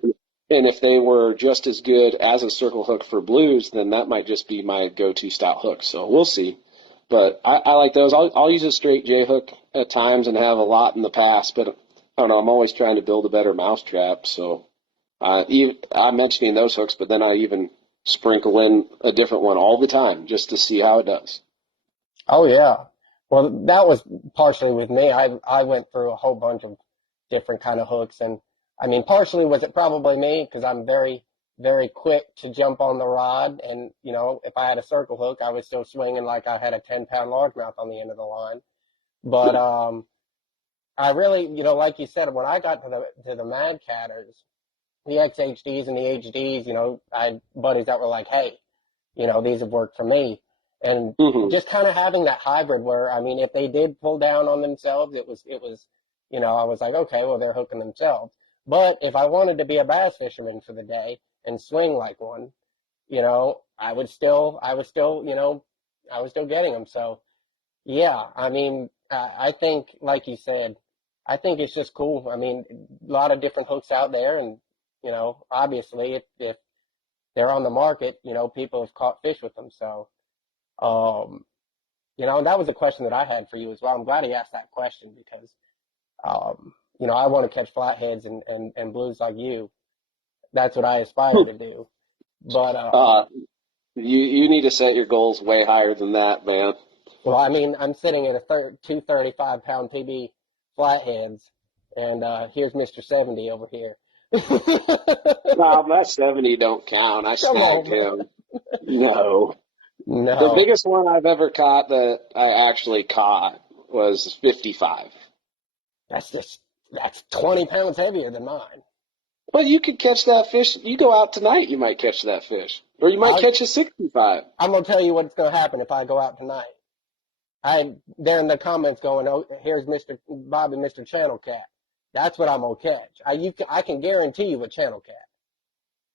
and if they were just as good as a circle hook for blues, then that might just be my go-to style hook. So we'll see. But I like those. I'll use a straight J hook at times and have a lot in the past. But I don't know. I'm always trying to build a better mousetrap. So I'm mentioning those hooks, but then I even sprinkle in a different one all the time just to see how it does. Oh, yeah. Well, that was partially with me. I went through a whole bunch of different kind of hooks, and I mean, partially was it probably me because I'm very, very quick to jump on the rod, and if I had a circle hook, I was still swinging like I had a 10-pound largemouth on the end of the line. But I really, like you said, when I got to the Mad Catters, the XHDs and the HDs, I had buddies that were like, hey, these have worked for me. And Hmm. just kind of having that hybrid where, I mean, if they did pull down on themselves, I was like, okay, well, they're hooking themselves. But if I wanted to be a bass fisherman for the day and swing like one, I was still getting them. So yeah, I mean, I think, like you said, I think it's just cool. I mean, a lot of different hooks out there, and obviously, if they're on the market, people have caught fish with them. So, um, and that was a question that I had for you as well. I'm glad he asked that question because, I want to catch flatheads and blues like you. That's what I aspire to do. But, Uh, You need to set your goals way higher than that, man. Well, I mean, I'm sitting at a 235-pound PB flatheads, and here's Mr. 70 over here. No, that 70 don't count. I Come snagged on, man. him. No. The No, biggest one I've ever caught that I actually caught was 55. that's 20 pounds heavier than mine. Well, you could catch that fish. You go out tonight, you might catch that fish. Or you might I, catch a 65. I'm gonna tell you what's gonna happen if I go out tonight. They're in the comments going, "Oh, here's Mr. Bobby, Mr. Channel Cat." That's what I'm gonna catch. I can guarantee you a channel cat.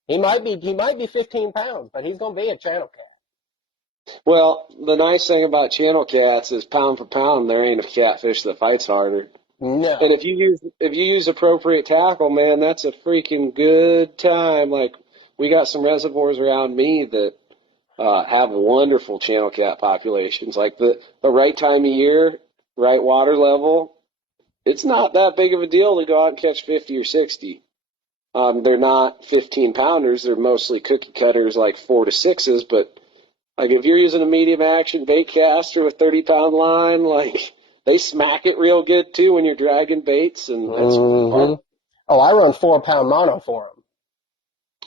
He might be 15 pounds, but he's gonna be a channel cat. Well, the nice thing about channel cats is pound for pound, there ain't a catfish that fights harder. And No, if you use appropriate tackle, man, that's a freaking good time. Like we got some reservoirs around me that have wonderful channel cat populations. Like the right time of year, right water level, it's not that big of a deal to go out and catch 50 or 60. They're not 15 pounders. They're mostly cookie cutters, like 4 to 6s. But like if you're using a medium action bait caster with 30-pound line, like they smack it real good too when you're dragging baits, and that's hmm fun. Oh, I run 4-pound mono for him.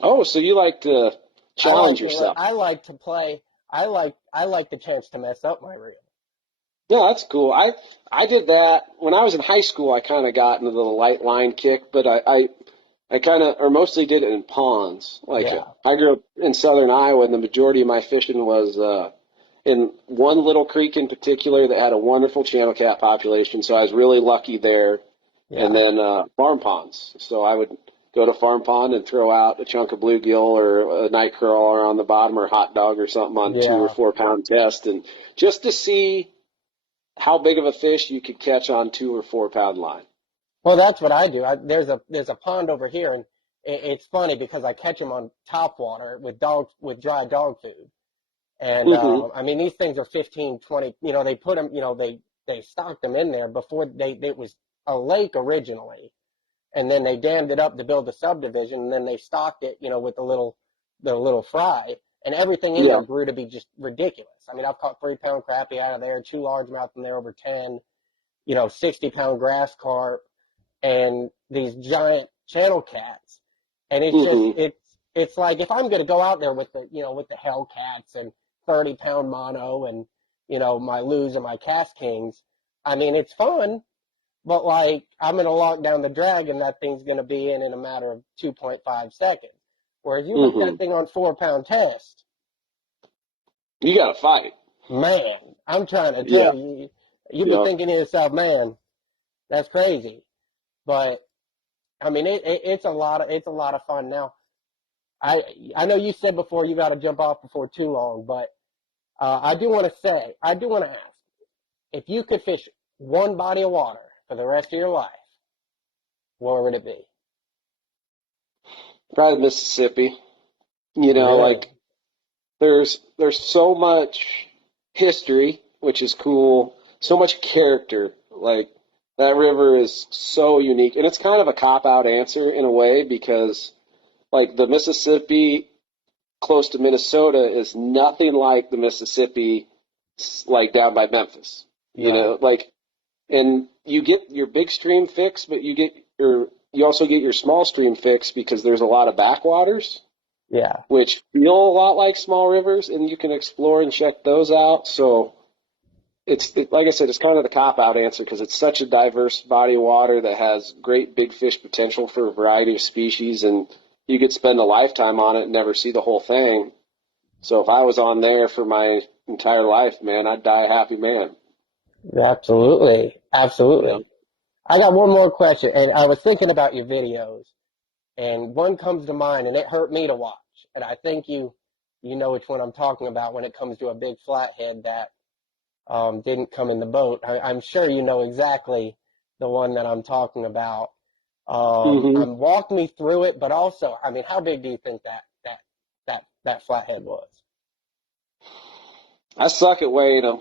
Oh, so you like to challenge yourself? I like to play. I like the chance to mess up my reel. Yeah, that's cool. I did that when I was in high school. I kind of got into the light line kick, but I kind of or mostly did it in ponds. Like Yeah, I grew up in southern Iowa, and the majority of my fishing was in one little creek in particular that had a wonderful channel cat population. So I was really lucky there. And yeah, then farm ponds. So I would go to farm pond and throw out a chunk of bluegill or a night crawler on the bottom or hot dog or something on 2 or 4 pound test, and just to see how big of a fish you could catch on 2 or 4 pound line. Well, that's what I do. There's a pond over here, and it's funny because I catch them on top water with dry dog food. And Mm-hmm. I mean, these things are 15, 20. They put them. They stocked them in there before it was a lake originally, and then they dammed it up to build a subdivision, and then they stocked it, with the little fry, and everything in there Yeah. grew to be just ridiculous. I mean, I've caught 3-pound crappie out of there, 2 largemouth in there over 10, 60-pound grass carp, and these giant channel cats. And it's just Mm-hmm. it's like if I'm going to go out there with the Hellcats and 30-pound mono and my Luz and my Cast Kings, I mean it's fun, but like I'm going to lock down the drag and that thing's going to be in a matter of 2.5 seconds. Whereas you hook Mm-hmm. that thing on 4-pound test, You got to fight. man, I'm trying to Yeah. tell you, you be Yeah. thinking to yourself, man, that's crazy. But I mean, it's a lot of fun. Now, I know you said before you got to jump off before too long, but I do want to ask, if you could fish one body of water for the rest of your life, where would it be? Probably Mississippi. Really? Like there's so much history, which is cool. So much character. Like that river is so unique, and it's kind of a cop out answer in a way because like the Mississippi close to Minnesota is nothing like the Mississippi like down by Memphis. Right. Like and you get your big stream fix, but you also get your small stream fix because there's a lot of backwaters Yeah. which feel a lot like small rivers, and you can explore and check those out. So like I said, it's kind of the cop out answer because it's such a diverse body of water that has great big fish potential for a variety of species, and you could spend a lifetime on it and never see the whole thing. So if I was on there for my entire life, man, I'd die a happy man. Absolutely. Yeah. Absolutely. I got one more question, and I was thinking about your videos, and one comes to mind, and it hurt me to watch. And I think you know which one I'm talking about when it comes to a big flathead that didn't come in the boat. I'm sure you know exactly the one that I'm talking about. Hmm. Walk me through it, but also, I mean, how big do you think that flathead was? I suck at weighing them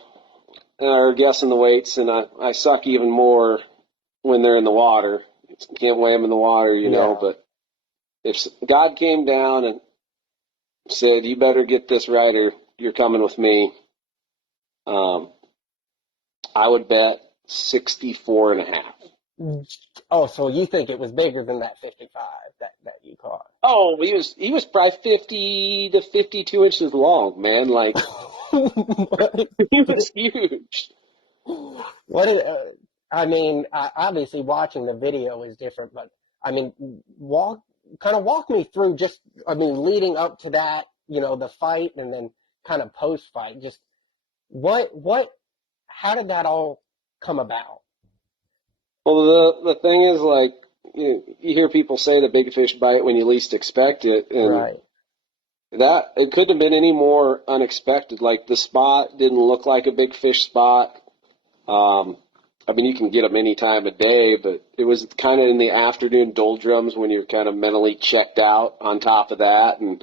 or guessing the weights, and I suck even more when they're in the water. Can't weigh them in the water, Yeah, but if God came down and said, "You better get this right or you're coming with me." Um, I would bet 64.5. Oh, so you think it was bigger than that 55 that you caught? Oh, he was probably 50 to 52 inches long, man. Like What? he was huge. What is, I mean, obviously watching the video is different, but I mean, walk me through just, I mean, leading up to that, the fight and then kind of post fight, just what, how did that all come about? Well, the thing is, like, you hear people say the big fish bite when you least expect it, and Right. that it couldn't have been any more unexpected. Like the spot didn't look like a big fish spot. Um, I mean, you can get them any time of day, but it was kind of in the afternoon doldrums when you're kind of mentally checked out on top of that, and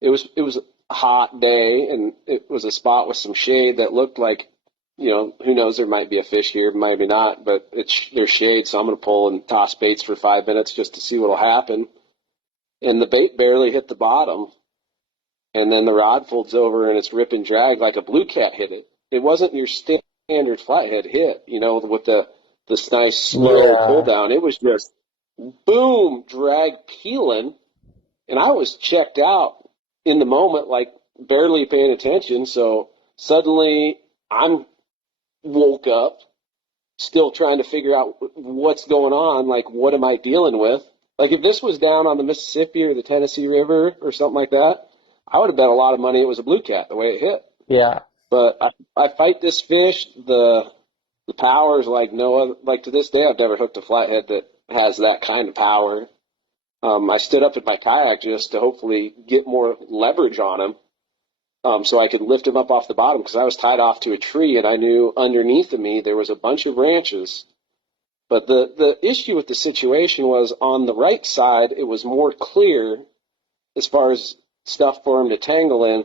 it was a hot day, and it was a spot with some shade that looked like, who knows, there might be a fish here, maybe not, but there's shade, so I'm going to pull and toss baits for 5 minutes just to see what'll happen. And the bait barely hit the bottom, and then the rod folds over and it's rip and drag like a blue cat hit it. It wasn't your standard flathead hit, with this nice slow pull Yeah. down. It was just boom, drag peeling, and I was checked out in the moment, like barely paying attention. So suddenly I'm woke up, still trying to figure out what's going on. Like, what am I dealing with? Like, if this was down on the Mississippi or the Tennessee River or something like that, I would have bet a lot of money it was a blue cat the way it hit. Yeah. But I fight this fish. The power is like no other. Like to this day, I've never hooked a flathead that has that kind of power. I stood up in my kayak just to hopefully get more leverage on him, so I could lift him up off the bottom because I was tied off to a tree and I knew underneath of me there was a bunch of branches. But the issue with the situation was on the right side, it was more clear as far as stuff for him to tangle in,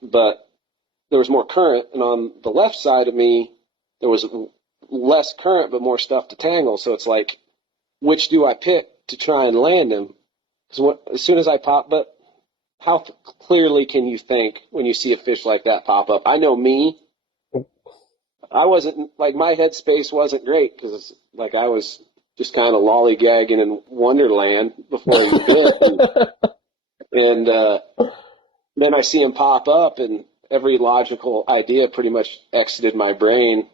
but there was more current. And on the left side of me, there was less current but more stuff to tangle. So it's like, which do I pick to try and land him? Because as soon as I pop, but how clearly can you think when you see a fish like that pop up? I know me. I wasn't like my headspace wasn't great because like I was just kind of lollygagging in Wonderland before he bit, and then I see him pop up, and every logical idea pretty much exited my brain.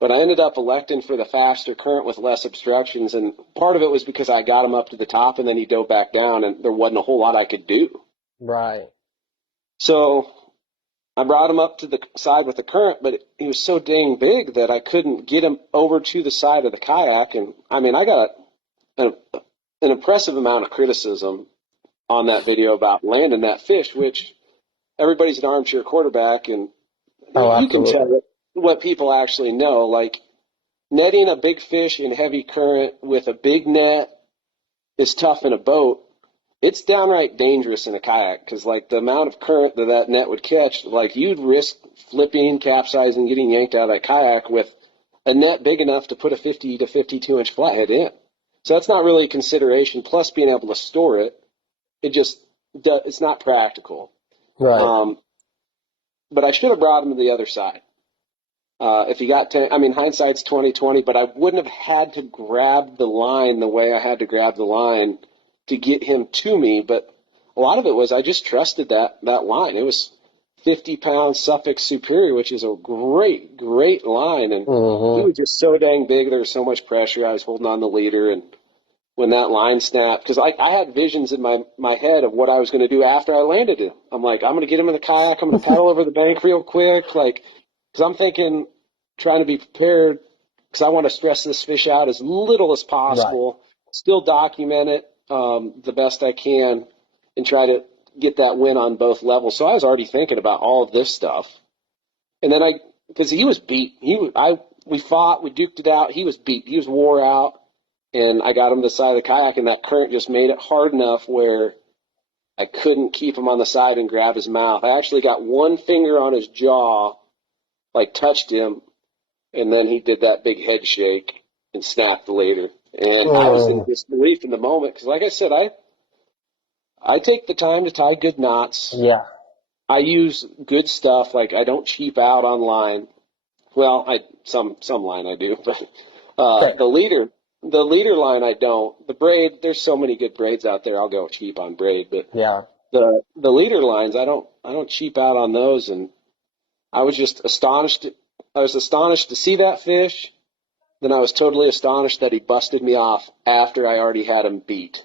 But I ended up electing for the faster current with less obstructions, and part of it was because I got him up to the top, and then he dove back down, and there wasn't a whole lot I could do. Right. So I brought him up to the side with the current, but he was so dang big that I couldn't get him over to the side of the kayak. And I mean, I got an, an impressive amount of criticism on that video about landing that fish, which everybody's an armchair quarterback, and Oh, you can absolutely. tell what people actually know. Like netting a big fish in heavy current with a big net is tough in a boat. It's downright dangerous in a kayak because, like, the amount of current that net would catch, like, you'd risk flipping, capsizing, getting yanked out of that kayak with a net big enough to put a 50 to 52-inch flathead in. So that's not really a consideration. Plus, being able to store it, it's not practical. Right. Um, but I should have brought him to the other side. If he got 10, I mean, hindsight's 20/20, but I wouldn't have had to grab the line the way I had to grab the line to get him to me. But a lot of it was I just trusted that line. It was 50-pound Suffolk Superior, which is a great, great line. And he Mm-hmm. was just so dang big. There was so much pressure. I was holding on the leader. And when that line snapped, because I had visions in my head of what I was going to do after I landed him. I'm like, I'm going to get him in the kayak. I'm going to paddle over the bank real quick. Like, because I'm thinking, trying to be prepared, because I want to stress this fish out as little as Right. possible, still document it the best I can, and try to get that win on both levels. So I was already thinking about all of this stuff, and then because he was beat, we fought, we duked it out. He was beat, he was wore out, and I got him to the side of the kayak, and that current just made it hard enough where I couldn't keep him on the side and grab his mouth. I actually got one finger on his jaw, like touched him, and then he did that big head shake and snapped the leader. And I was in Mm. disbelief in the moment because, like I said, I take the time to tie good knots. Yeah. I use good stuff. Like I don't cheap out on line. Well, some line I do, but Okay. the leader line I don't. The braid, there's so many good braids out there. I'll go cheap on braid, but Yeah. the leader lines I don't cheap out on those. And I was just astonished. I was astonished to see that fish. Then I was totally astonished that he busted me off after I already had him beat.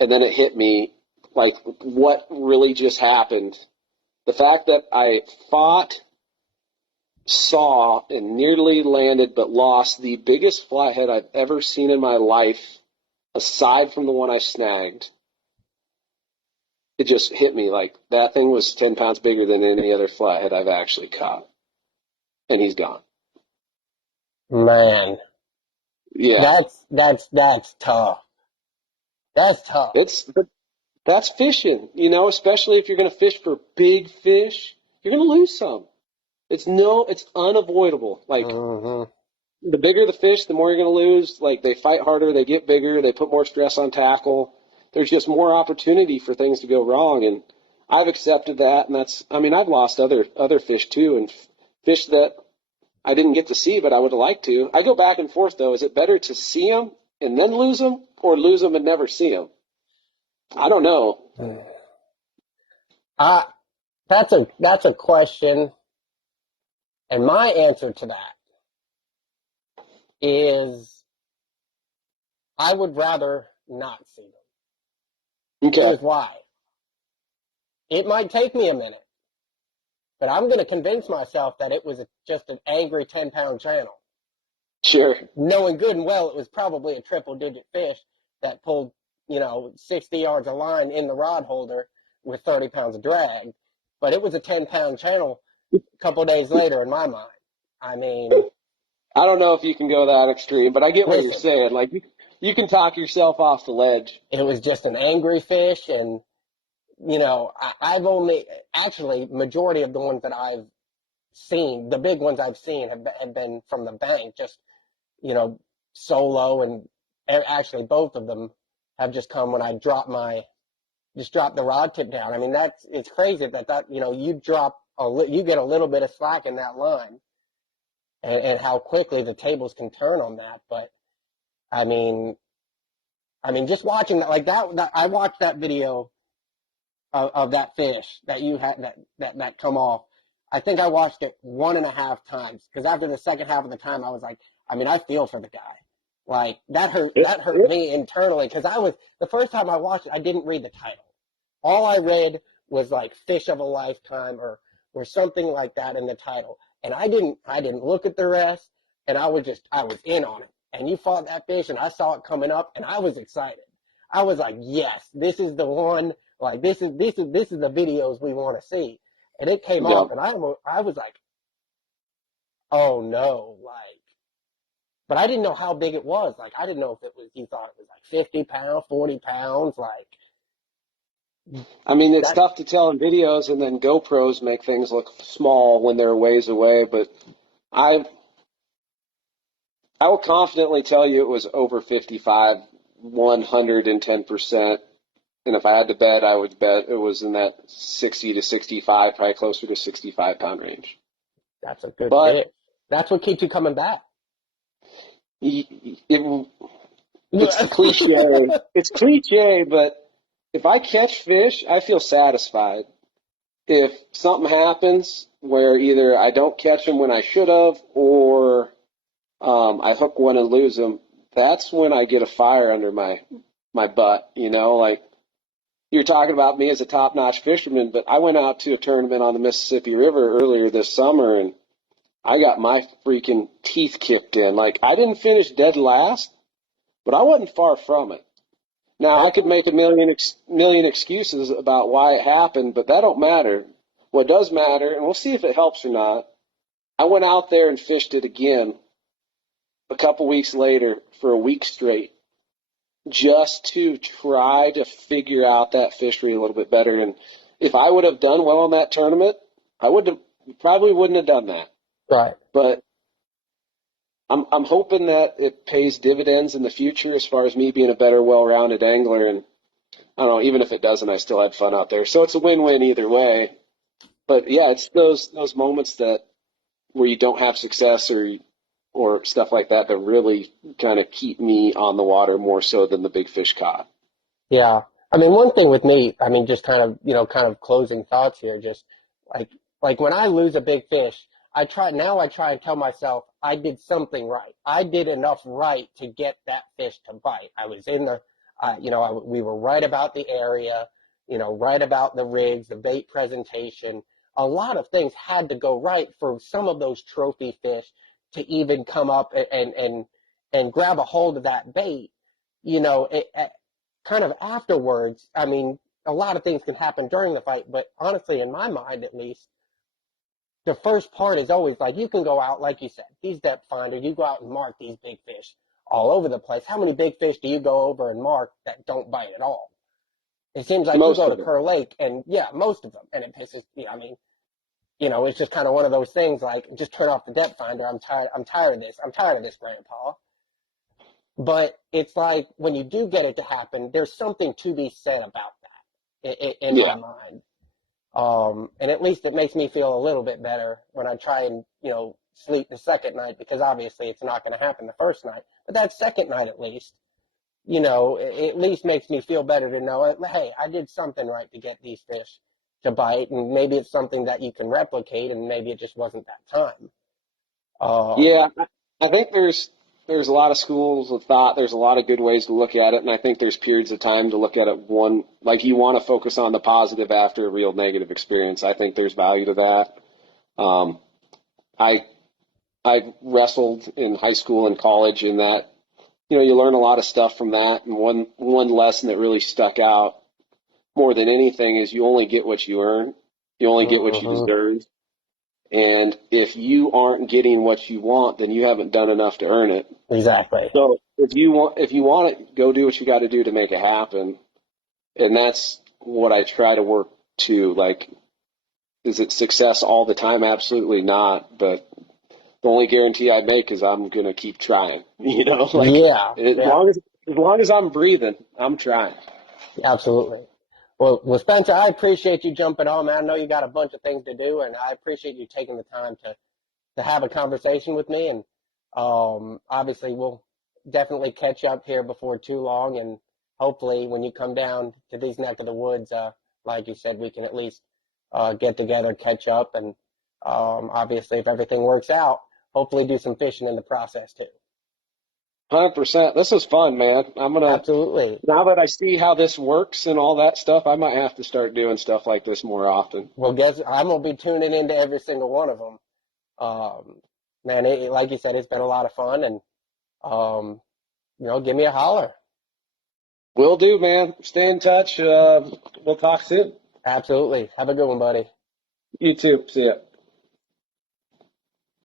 And then it hit me like what really just happened. The fact that I fought, saw, and nearly landed but lost the biggest flathead I've ever seen in my life, aside from the one I snagged. It just hit me like that thing was 10 pounds bigger than any other flathead I've actually caught. And he's gone. Man, Yeah. that's tough. That's tough. But that's fishing, especially if you're going to fish for big fish, you're going to lose some. It's unavoidable. Like Hmm. the bigger the fish, the more you're going to lose. Like they fight harder, they get bigger, they put more stress on tackle. There's just more opportunity for things to go wrong, and I've accepted that. And I've lost other fish too, and fish that I didn't get to see, but I would have liked to. I go back and forth though. Is it better to see them and then lose them, or lose them and never see them? I don't know. Uh, that's a question, and my answer to that is I would rather not see them. Okay, Here's why. It might take me a minute, but I'm going to convince myself that it was just an angry 10-pound channel, sure. knowing good and well it was probably a triple-digit fish that pulled, 60 yards of line in the rod holder with 30 pounds of drag. But it was a 10-pound channel a couple of days later in my mind. I mean, I don't know if you can go that extreme, but I get what you're listen, saying. Like you can talk yourself off the ledge. it was just an angry fish, and I've only actually majority of the ones that I've seen, the big ones I've seen have been from the bank, just you know solo, and actually both of them have just come when I drop the rod tip down. I mean it's crazy that you get a little bit of slack in that line, and how quickly the tables can turn on that. But I mean, just watching that, like that I watched that video of that fish that you had that come off. I think I watched it 1.5 times because after the second half of the time, I was like, I feel for the guy. Like It, that hurt it, me internally because the first time I watched it, I didn't read the title. All I read was like fish of a lifetime or something like that in the title. And I didn't look at the rest, and I was in on it. And you fought that fish and I saw it coming up and I was excited. I was like, yes, this is the one. Like this is the videos we want to see. And it came yeah. off and I was like, oh no, like, but I didn't know how big it was. Like I didn't know if he thought it was like 50 pounds, 40 pounds, like It's that. tough to tell in videos, and then GoPros make things look small when they're ways away. But I I will confidently tell you it was over 55, 110%. And if I had to bet, I would bet it was in that 60 to 65, probably closer to 65-pound range. That's a good But fish. That's what keeps you coming back. it, it's Yeah. the cliche. It's cliche, but if I catch fish, I feel satisfied. If something happens where either I don't catch them when I should have, or I hook one and lose them, that's when I get a fire under my butt. Like you're talking about me as a top-notch fisherman, but I went out to a tournament on the Mississippi River earlier this summer, and I got my freaking teeth kicked in. Like I didn't finish dead last, but I wasn't far from it. Now I And, could make a million excuses about why it happened, but that don't matter. What does matter, and we'll see if it helps or not. I went out there and fished it again a couple weeks later for a week straight, just to try to figure out that fishery a little bit better. And if I would have done well in that tournament, I would have probably wouldn't have done that. right. But I'm hoping that it pays dividends in the future as far as me being a better, well-rounded angler. And I don't know, even if it doesn't, I still had fun out there. So it's a win-win either way. But yeah, it's those moments that where you don't have success or stuff like that that really kind of keep me on the water more so than the big fish caught. Yeah. I mean, one thing with me, I mean, just kind of, kind of closing thoughts here, just like, like when I lose a big fish, I try and tell myself I did something right. I did enough right to get that fish to bite. I was in the, we were right about the area, right about the rigs, the bait presentation. A lot of things had to go right for some of those trophy fish to even come up and grab a hold of that bait. You know, it, kind of afterwards, I mean, a lot of things can happen during the fight, but honestly, in my mind at least, the first part is always like you can go out, like you said, these depth finders, you go out and mark these big fish all over the place. How many big fish do you go over and mark that don't bite at all? It seems like you Most go to of them. Kerr Lake and yeah, most of them, and it pisses me. I mean, it's just kind of one of those things like just turn off the depth finder. I'm tired. I'm tired of this. I'm tired of this, Grandpa. But it's like when you do get it to happen, there's something to be said about that in my Yeah. mind. And at least it makes me feel a little bit better when I try and, sleep the second night because obviously it's not going to happen the first night. But that second night at least makes me feel better to know, hey, I did something right to get these fish to bite. And maybe it's something that you can replicate and maybe it just wasn't that time. Yeah, Um, I think there's a lot of schools of thought. There's a lot of good ways to look at it, and I think there's periods of time to look at it. One, like you want to focus on the positive after a real negative experience. I think there's value to that. Um, I I wrestled in high school and college, and that you learn a lot of stuff from that. And one lesson that really stuck out more than anything is you only get what you earn. You only get what you mhm, deserve. And if you aren't getting what you want, then you haven't done enough to earn it. exactly. So if you want it, go do what you got to do to make it happen. And that's what I try to work to. Like, is it success all the time? Absolutely not. But the only guarantee I make is I'm gonna keep trying. Like Yeah, as yeah. long as I'm breathing, I'm trying. Absolutely. Well, Spencer, I appreciate you jumping on, man. I know you got a bunch of things to do, and I appreciate you taking the time to have a conversation with me. And obviously, we'll definitely catch up here before too long. And hopefully, when you come down to these neck of the woods, like you said, we can at least get together, catch up, and obviously, if everything works out, hopefully do some fishing in the process too. 100%. This is fun, man. Absolutely. Now that I see how this works and all that stuff, I might have to start doing stuff like this more often. Well, guess I'm gonna be tuning into every single one of them. Man, like you said, it's been a lot of fun, and um, give me a holler. Will do, man. Stay in touch. We'll talk soon. Absolutely. Have a good one, buddy. You too. See ya.